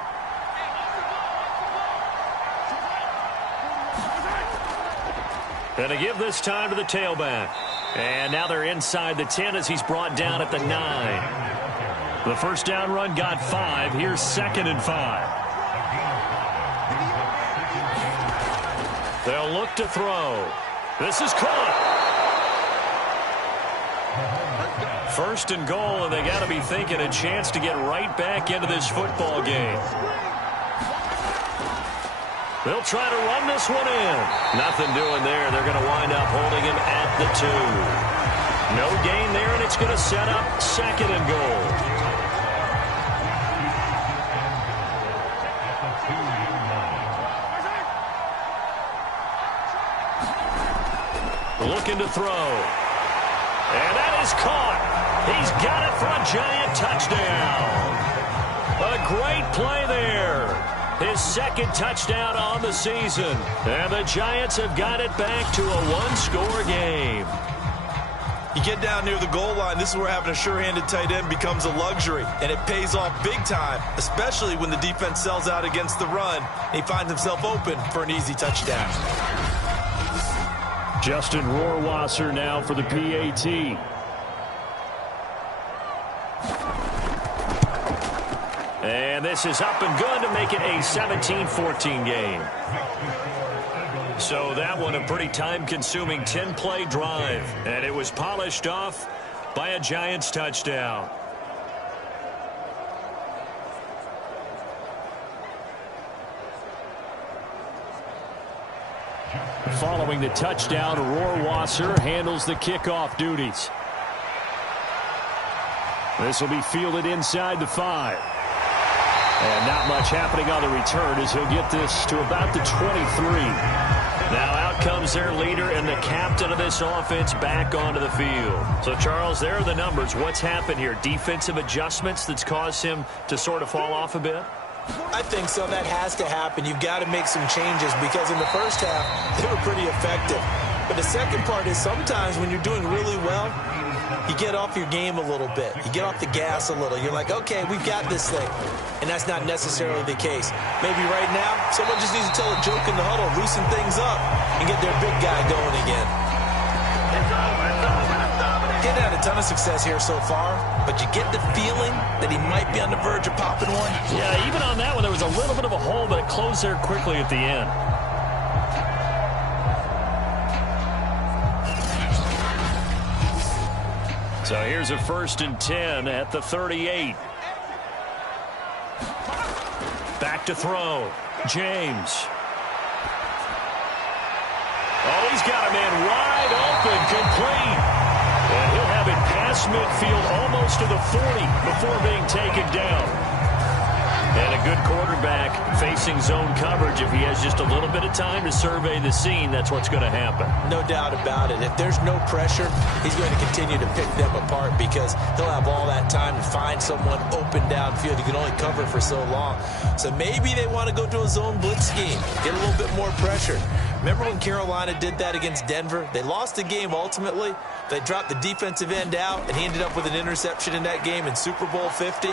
And to give this time to the tailback. And now they're inside the 10 as he's brought down at the 9. The first down run got 5. Here's 2nd and 5. They'll look to throw. This is caught. 1st and goal, and they got to be thinking a chance to get right back into this football game. They'll try to run this one in. Nothing doing there. They're going to wind up holding him at the 2. No gain there, and it's going to set up 2nd and goal. Looking to throw. And that is caught. He's got it for a Giant touchdown. A great play there. His 2nd touchdown on the season. And the Giants have got it back to a 1-score game. You get down near the goal line, this is where having a sure-handed tight end becomes a luxury. And it pays off big time, especially when the defense sells out against the run. And he finds himself open for an easy touchdown. Justin Rohrwasser now for the PAT. And this is up and good to make it a 17-14 game. So that one a pretty time-consuming 10-play drive. And it was polished off by a Giants touchdown. Following the touchdown, Rohrwasser handles the kickoff duties. This will be fielded inside the 5. And not much happening on the return as he'll get this to about the 23. Now out comes their leader and the captain of this offense back onto the field. So, Charles, there are the numbers. What's happened here? Defensive adjustments that's caused him to sort of fall off a bit? I think so. That has to happen. You've got to make some changes because in the first half, they were pretty effective. But the second part is sometimes when you're doing really well, you get off your game a little bit. You get off the gas a little. You're like, okay, we've got this thing. And that's not necessarily the case. Maybe right now, someone just needs to tell a joke in the huddle, loosen things up, and get their big guy going again. Getting had a ton of success here so far, but you get the feeling that he might be on the verge of popping one. Yeah, even on that one, there was a little bit of a hole, but it closed there quickly at the end. So here's a 1st and 10 at the 38. Back to throw. James. Oh, he's got a man wide open, complete. And he'll have it past midfield almost to the 40 before being taken down. And a good quarterback facing zone coverage. If he has just a little bit of time to survey the scene, that's what's going to happen. No doubt about it. If there's no pressure, he's going to continue to pick them apart because he'll have all that time to find someone open downfield. He can only cover for so long. So maybe they want to go to a zone blitz scheme, get a little bit more pressure. Remember when Carolina did that against Denver? They lost the game ultimately. They dropped the defensive end out, and he ended up with an interception in that game in Super Bowl 50.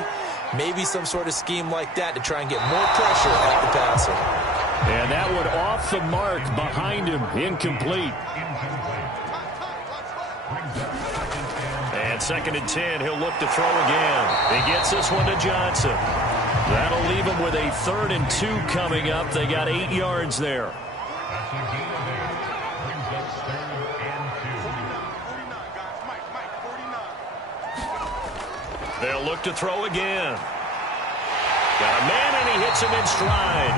Maybe some sort of scheme like that to try and get more pressure at the passer. And that one off the mark behind him, incomplete. And 2nd and 10, he'll look to throw again. He gets this one to Johnson. That'll leave him with a 3rd and 2 coming up. They got 8 yards there. They'll look to throw again. Got a man, and he hits him in stride.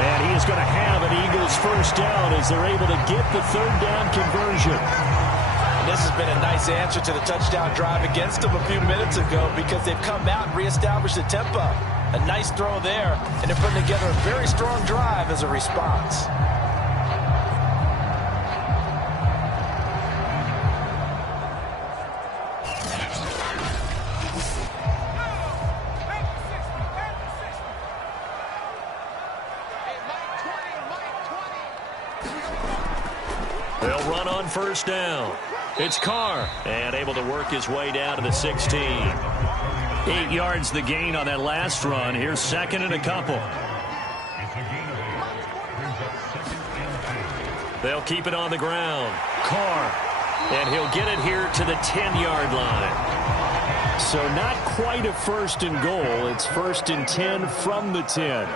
And he is going to have an Eagles first down as they're able to get the 3rd down conversion. And this has been a nice answer to the touchdown drive against them a few minutes ago because they've come out and reestablished the tempo. A nice throw there, and they're putting together a very strong drive as a response. They'll run on first down. It's Carr, and able to work his way down to the 16. 8 yards the gain on that last run. Here's 2nd and a couple. They'll keep it on the ground. Carr, and he'll get it here to the 10-yard line. So not quite a 1st and goal. It's 1st and 10 from the 10.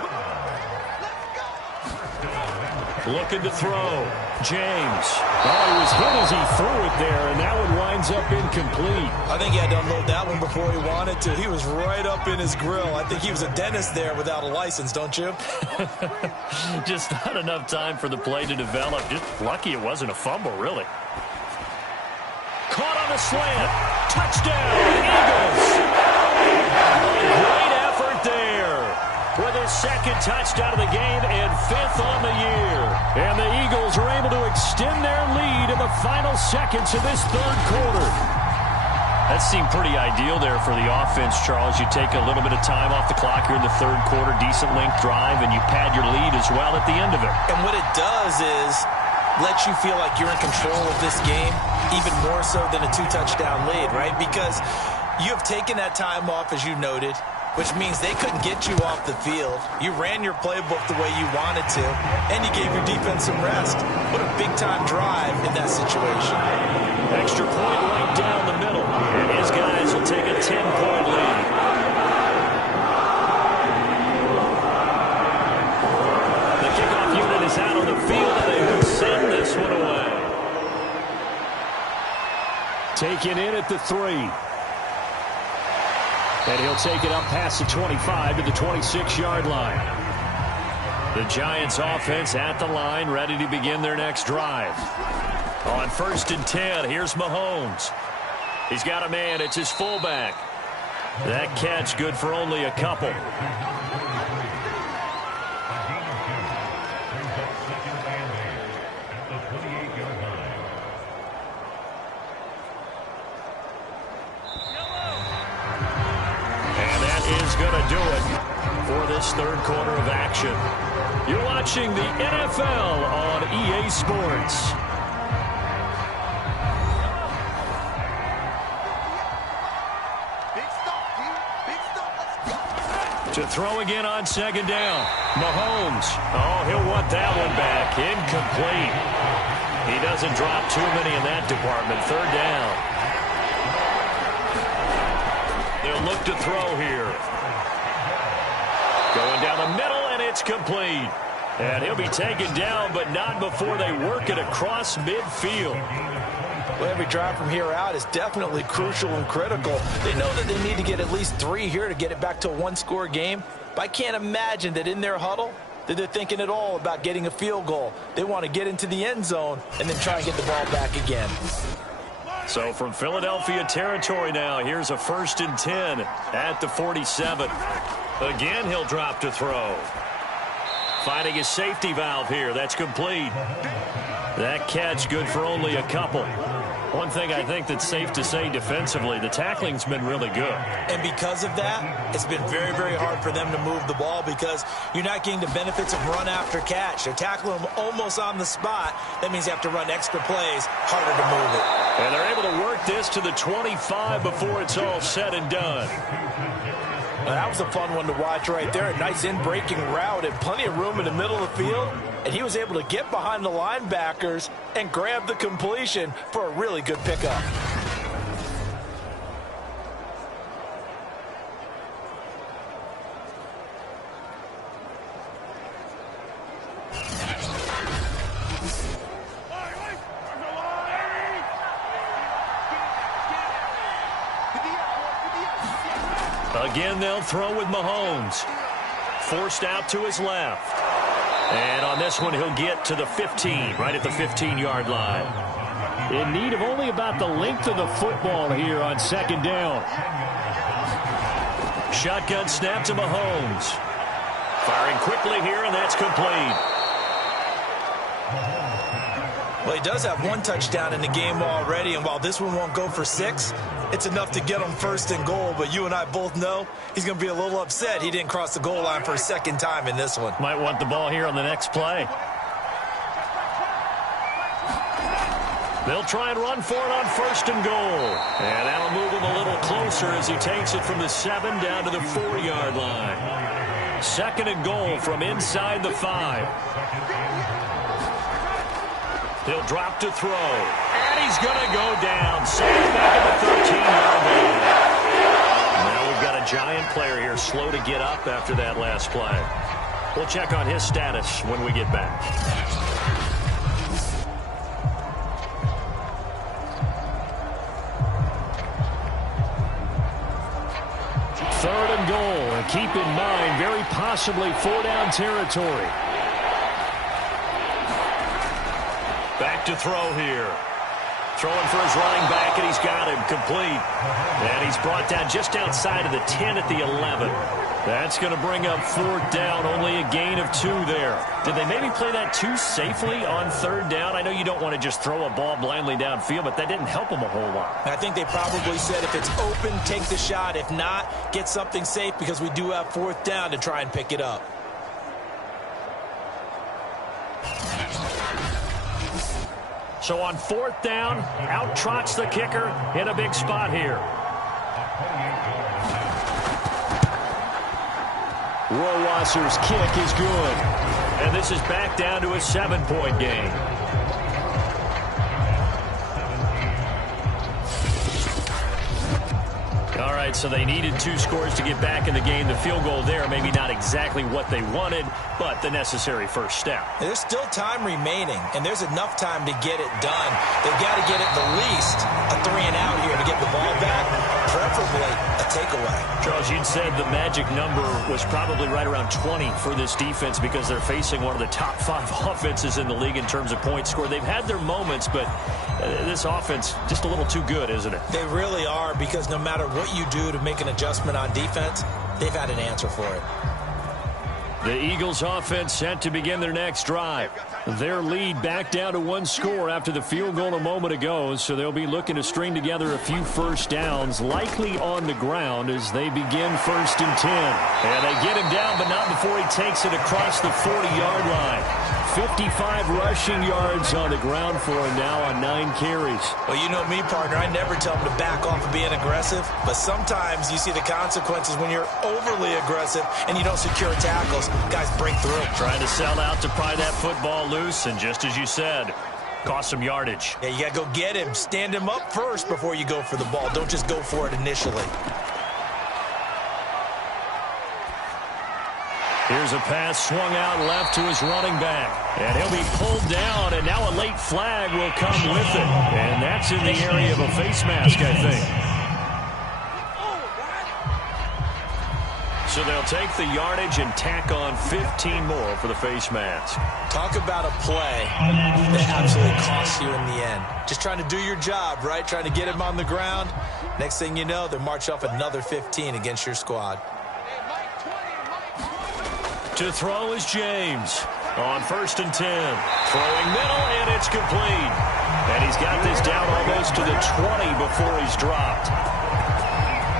Looking to throw. James. Oh, he was hit as he threw it there, and that one winds up incomplete. I think he had to unload that one before he wanted to. He was right up in his grill. I think he was a dentist there without a license, don't you? Just not enough time for the play to develop. Just lucky it wasn't a fumble, really. Caught on the slant. Touchdown, Eagles. Great effort there. With his 2nd touchdown of the game and 5th on the year. And the Eagles are able to extend their lead in the final seconds of this 3rd quarter. That seemed pretty ideal there for the offense, Charles. You take a little bit of time off the clock here in the 3rd quarter, decent length drive, and you pad your lead as well at the end of it. And what it does is let you feel like you're in control of this game, even more so than a 2-touchdown lead, right? Because you have taken that time off, as you noted, which means they couldn't get you off the field. You ran your playbook the way you wanted to, and you gave your defense some rest. What a big-time drive in that situation. Extra point right down the middle, and his guys will take a 10-point lead. The kickoff unit is out on the field, and they will send this one away. Taken in at the 3. And he'll take it up past the 25 to the 26-yard line. The Giants offense at the line, ready to begin their next drive. On 1st and 10, here's Mahomes. He's got a man. It's his fullback. That catch good for only a couple. Is going to do it for this 3rd quarter of action. You're watching the NFL on EA Sports. To throw again on 2nd down. Mahomes. Oh, he'll want that one back. Incomplete. He doesn't drop too many in that department. 3rd down. They'll look to throw here. Going down the middle, and it's complete. And he'll be taken down, but not before they work it across midfield. Well, every drive from here out is definitely crucial and critical. They know that they need to get at least 3 here to get it back to a 1-score game. But I can't imagine that in their huddle that they're thinking at all about getting a field goal. They want to get into the end zone and then try and get the ball back again. So from Philadelphia territory now, here's a 1st and 10 at the 47. Again, he'll drop to throw. Finding his safety valve here. That's complete. That catch good for only a couple. One thing I think that's safe to say defensively, the tackling's been really good. And because of that, it's been very, very hard for them to move the ball because you're not getting the benefits of run after catch. They're tackling them almost on the spot. That means you have to run extra plays, harder to move it. And they're able to work this to the 25 before it's all said and done. Well, that was a fun one to watch right there. A nice in-breaking route and plenty of room in the middle of the field. And he was able to get behind the linebackers and grab the completion for a really good pickup. Again, they'll throw with Mahomes. Forced out to his left. And on this one, he'll get to the 15, right at the 15-yard line. In need of only about the length of the football here on second down. Shotgun snap to Mahomes. Firing quickly here, and that's complete. Well, he does have one touchdown in the game already, and while this one won't go for 6, it's enough to get him first and goal. But you and I both know he's going to be a little upset he didn't cross the goal line for a second time in this one. Might want the ball here on the next play. They'll try and run for it on first and goal. And that'll move him a little closer as he takes it from the 7 down to the 4-yard line. Second and goal from inside the 5. He'll drop to throw. And he's going to go down. Safe back at the 13-yard line. Now we've got a giant player here slow to get up after that last play. We'll check on his status when we get back. Third and goal. And keep in mind, very possibly 4-down territory. Back to throw here. Throwing for his running back, and he's got him complete. And he's brought down just outside of the 10 at the 11. That's going to bring up 4th down, only a gain of 2 there. Did they maybe play that too safely on 3rd down? I know you don't want to just throw a ball blindly downfield, but that didn't help them a whole lot. I think they probably said if it's open, take the shot. If not, get something safe because we do have 4th down to try and pick it up. So on 4th down, out trots the kicker in a big spot here. Rowasser's kick is good. And this is back down to a 7-point game. All right, so they needed 2 scores to get back in the game. The field goal there, maybe not exactly what they wanted, but the necessary first step. There's still time remaining, and there's enough time to get it done. They've got to get at the least a 3-and-out here to get the ball back, preferably a takeaway. Charles, you'd said the magic number was probably right around 20 for this defense because they're facing one of the top 5 offenses in the league in terms of points scored. They've had their moments, but this offense just a little too good, isn't it? They really are, because no matter what you do to make an adjustment on defense, they've had an answer for it. The Eagles offense set to begin their next drive. Their lead back down to 1 score after the field goal a moment ago, so they'll be looking to string together a few first downs, likely on the ground as they begin 1st and 10. And they get him down, but not before he takes it across the 40-yard line. 55 rushing yards on the ground for him now on 9 carries. Well, you know me, partner. I never tell him to back off of being aggressive, but sometimes you see the consequences when you're overly aggressive and you don't secure tackles. Guys break through. Trying to sell out to pry that football loose, and just as you said, cost some yardage. Yeah, you got to go get him. Stand him up first before you go for the ball. Don't just go for it initially. Here's a pass swung out left to his running back. And he'll be pulled down, and now a late flag will come with it. And that's in the area of a face mask, I think. So they'll take the yardage and tack on 15 more for the face mask. Talk about a play that absolutely costs you in the end. Just trying to do your job, right? Trying to get him on the ground. Next thing you know, they march off another 15 against your squad. To throw is James. On 1st and 10. Throwing middle, and it's complete. And he's got this down almost to the 20 before he's dropped.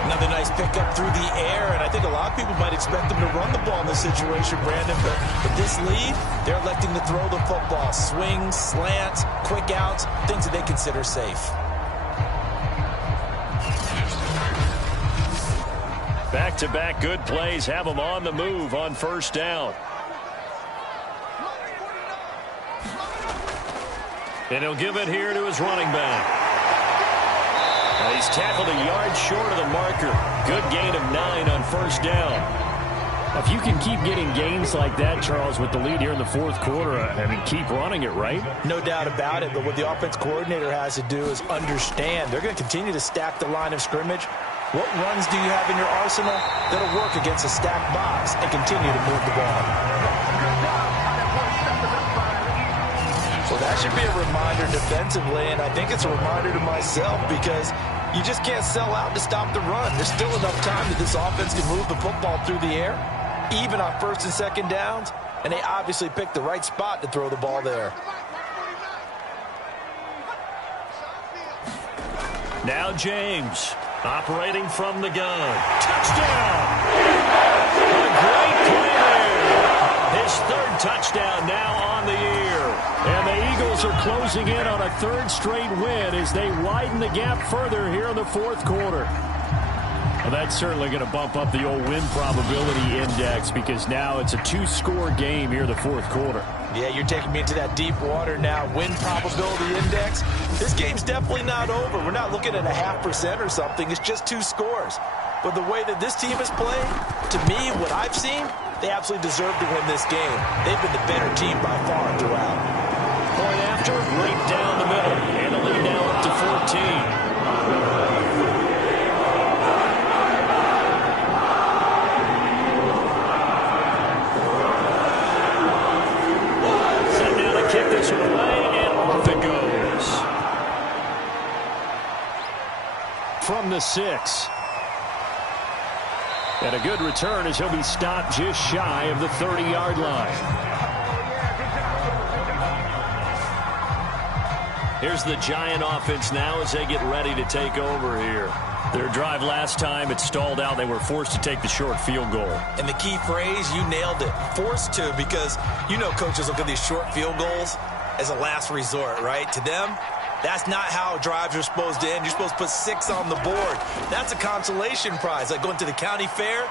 Another nice pickup through the air, and I think a lot of people might expect him to run the ball in this situation, Brandon, but with this lead, they're electing to throw the football. Swings, slants, quick outs, things that they consider safe. Back-to-back good plays have him on the move on 1st down. And he'll give it here to his running back. He's tackled a yard short of the marker. Good gain of 9 on 1st down. If you can keep getting gains like that, Charles, with the lead here in the 4th quarter, I mean, keep running it, right? No doubt about it, but what the offense coordinator has to do is understand they're going to continue to stack the line of scrimmage. What runs do you have in your arsenal that'll work against a stacked box and continue to move the ball? Well, that should be a reminder defensively, and I think it's a reminder to myself because you just can't sell out to stop the run. There's still enough time that this offense can move the football through the air, even on 1st and 2nd downs, and they obviously picked the right spot to throw the ball there. Now James, operating from the gun. Touchdown! A great play there. His 3rd touchdown now on the year. And the Eagles are closing in on a 3rd straight win as they widen the gap further here in the 4th quarter. Well, that's certainly going to bump up the old win probability index because now it's a 2-score game here in the 4th quarter. Yeah, you're taking me into that deep water now. Win probability index. This game's definitely not over. We're not looking at a 0.5% or something. It's just 2 scores. But the way that this team is playing, to me, what I've seen, they absolutely deserve to win this game. They've been the better team by far throughout. Point after, right down the middle. And the lead now up to 14. Kick this one away, and off it goes. From the 6. And a good return as he'll be stopped just shy of the 30-yard line. Here's the Giant offense now as they get ready to take over here. Their drive last time, it stalled out. They were forced to take the short field goal. And the key phrase, you nailed it, forced to, because you know coaches look at these short field goals as a last resort, right? To them, that's not how drives are supposed to end. You're supposed to put 6 on the board. That's a consolation prize, like going to the county fair.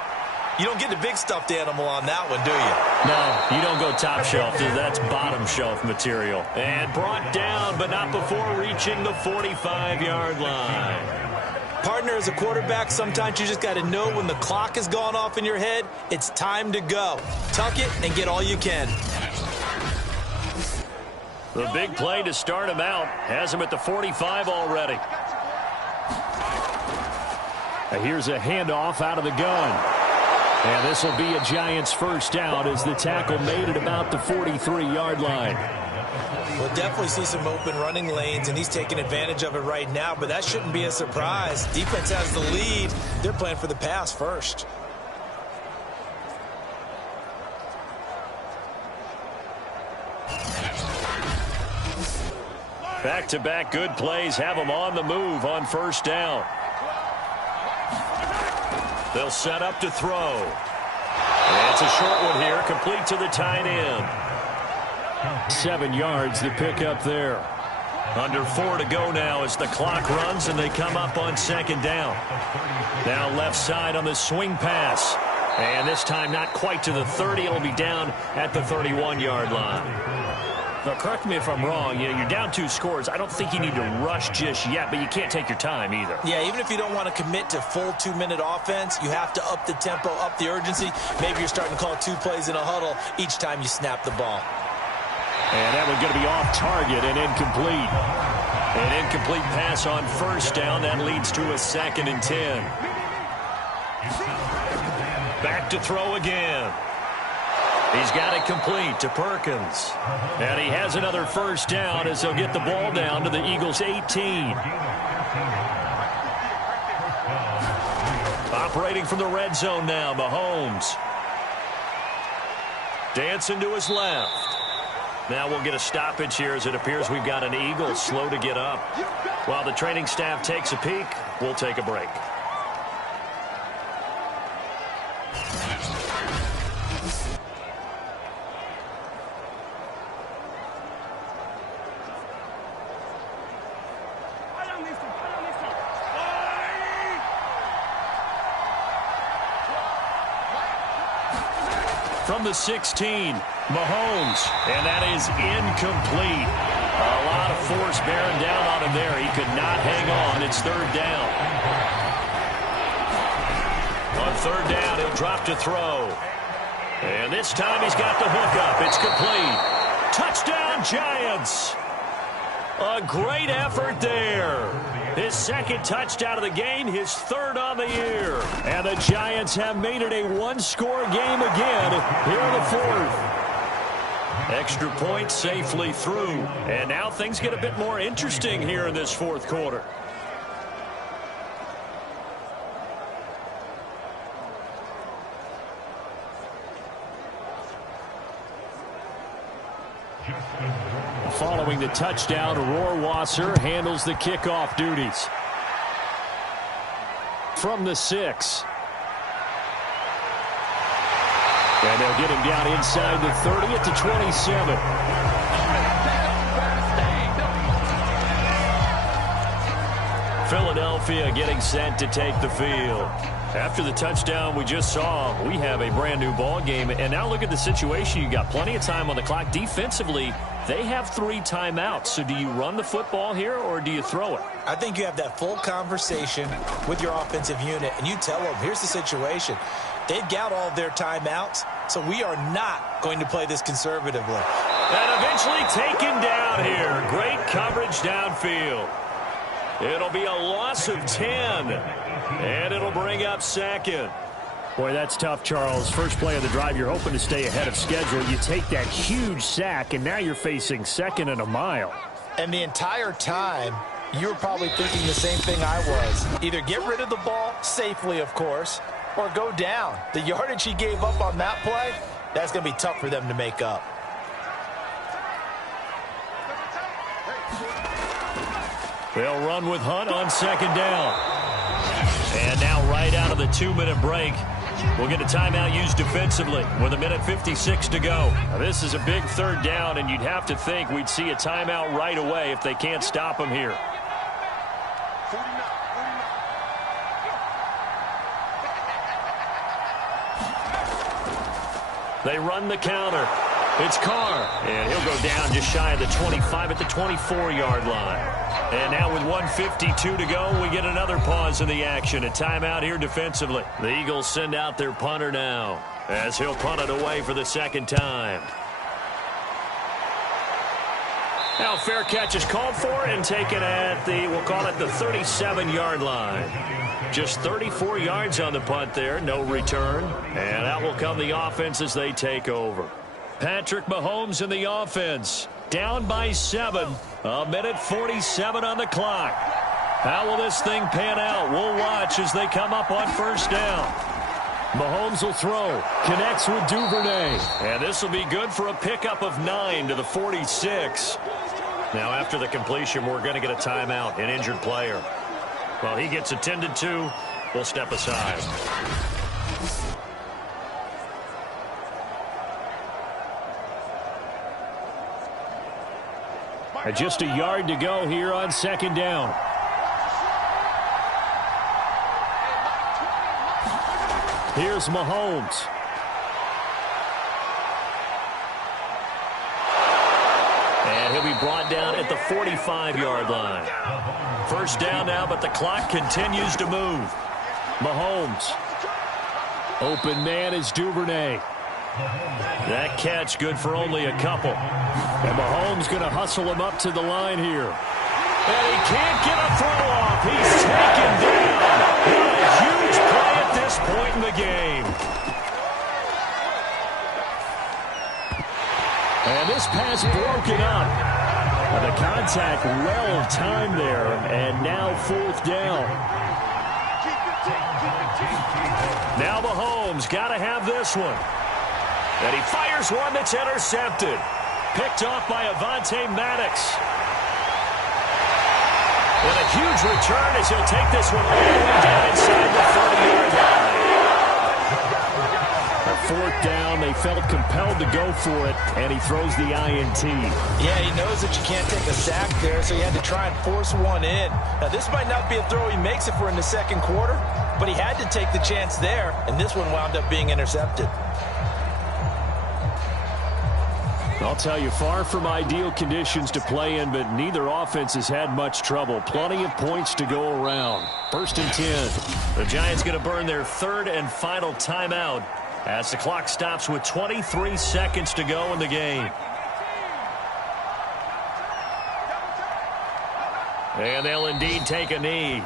You don't get the big stuffed animal on that one, do you? No, you don't go top shelf. That's bottom shelf material. And brought down, but not before reaching the 45-yard line. Partner, as a quarterback, sometimes you just got to know when the clock has gone off in your head, it's time to go. Tuck it and get all you can. The big play to start him out has him at the 45 already. Here's a handoff out of the gun. And this will be a Giants 1st down as the tackle made it about the 43-yard line. We'll definitely see some open running lanes, and he's taking advantage of it right now, but that shouldn't be a surprise. Defense has the lead. They're playing for the pass first. Back-to-back good plays have them on the move on 1st down. They'll set up to throw. And it's a short one here, complete to the tight end. 7 yards to pick up there. Under 4 to go now as the clock runs and they come up on 2nd down. Now left side on the swing pass. And this time not quite to the 30. It'll be down at the 31-yard line. Now, correct me if I'm wrong. You know, you're down 2 scores. I don't think you need to rush just yet, but you can't take your time either. Yeah, even if you don't want to commit to full 2-minute offense, you have to up the tempo, up the urgency. Maybe you're starting to call 2 plays in a huddle each time you snap the ball. And that one's going to be off target and incomplete. An incomplete pass on 1st down. That leads to a 2nd and 10. Back to throw again. He's got it complete to Perkins. And he has another 1st down as they'll get the ball down to the Eagles' 18. Operating from the red zone now, Mahomes. Dancing to his left. Now we'll get a stoppage here as it appears we've got an Eagle slow to get up. While the training staff takes a peek, we'll take a break. From the 16, Mahomes, and that is incomplete. A lot of force bearing down on him there. He could not hang on. It's third down. On third down, he'll drop to throw. And this time he's got the hook up. It's complete. Touchdown, Giants. A great effort there. His second touchdown of the game, his third on the year. And the Giants have made it a one-score game again here in the fourth. Extra point safely through. And now things get a bit more interesting here in this fourth quarter. Following the touchdown, Rohrwasser handles the kickoff duties. From the 6. And they'll get him down inside the 30 at the 27. Philadelphia getting set to take the field. After the touchdown we just saw, we have a brand new ball game. And now look at the situation. You got plenty of time on the clock. Defensively, they have 3 timeouts. So do you run the football here or do you throw it? I think you have that full conversation with your offensive unit, and you tell them, here's the situation. They've got all their timeouts, so we are not going to play this conservatively. And eventually taken down here. Great coverage downfield. It'll be a loss of 10, and it'll bring up second. Boy, that's tough, Charles. First play of the drive, you're hoping to stay ahead of schedule. You take that huge sack, and now you're facing second and a mile. And the entire time, you were probably thinking the same thing I was. Either get rid of the ball, safely, of course, or go down. The yardage he gave up on that play, that's going to be tough for them to make up. They'll run with Hunt on second down. And now right out of the 2-minute break, we'll get a timeout used defensively with 1:56 to go. Now, this is a big third down, and you'd have to think we'd see a timeout right away if they can't stop him here. They run the counter. It's Carr, and he'll go down just shy of the 25 at the 24-yard line. And now with 1:52 to go, we get another pause in the action. A timeout here defensively. The Eagles send out their punter now as he'll punt it away for the second time. Now fair catch is called for and taken at the, we'll call it the 37-yard line. Just 34 yards on the punt there, no return. And out will come the offense as they take over. Patrick Mahomes in the offense. Down by 7. 1:47 on the clock. How will this thing pan out? We'll watch as they come up on first down. Mahomes will throw. Connects with Duvernay. And this will be good for a pickup of 9 to the 46. Now after the completion, we're going to get a timeout, an injured player. Well, he gets attended to. We'll step aside. Just a yard to go here on second down. Here's Mahomes. And he'll be brought down at the 45-yard line. First down now, but the clock continues to move. Mahomes. Open man is Duvernay. That catch good for only a couple. And Mahomes going to hustle him up to the line here. And he can't get a throw off. He's taken down. What a huge play at this point in the game. And this pass broken up. And the contact well timed there. And now fourth down. Now Mahomes got to have this one. And he fires one that's intercepted. Picked off by Avonte Maddox. And a huge return as he'll take this one all the way down inside the 30-yard line. A fourth down, they felt compelled to go for it, and he throws the INT. Yeah, he knows that you can't take a sack there, so he had to try and force one in. Now, this might not be a throw he makes if we're in the second quarter, but he had to take the chance there, and this one wound up being intercepted. I'll tell you, far from ideal conditions to play in, but neither offense has had much trouble. Plenty of points to go around. 1st and 10. The Giants going to burn their third and final timeout as the clock stops with 23 seconds to go in the game. And they'll indeed take a knee.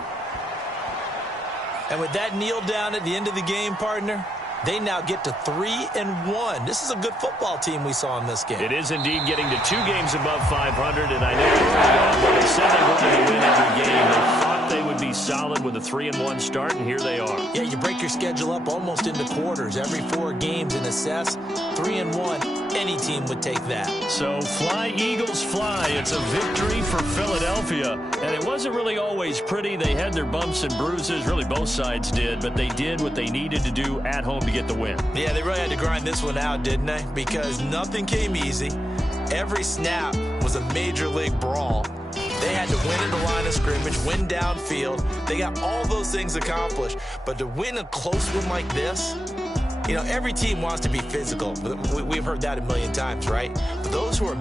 And with that kneel down at the end of the game, partner, they now get to 3-1. This is a good football team we saw in this game. It is indeed getting to 2 games above 500, and I know when they said they wanted to win every game, they thought they would be solid with a 3-1 start, and here they are. Yeah, you break your schedule up almost into quarters. Every 4 games and assess 3-1. Any team would take that. So fly, Eagles, fly. It's a victory for Philadelphia, and it wasn't really always pretty. They had their bumps and bruises. Really, both sides did, but they did what they needed to do at home to get the win. Yeah, they really had to grind this one out, didn't they? Because nothing came easy. Every snap was a major league brawl. They had to win at the line of scrimmage, win downfield. They got all those things accomplished. But to win a close one like this, you know, every team wants to be physical. We've heard that a million times, right? But those who are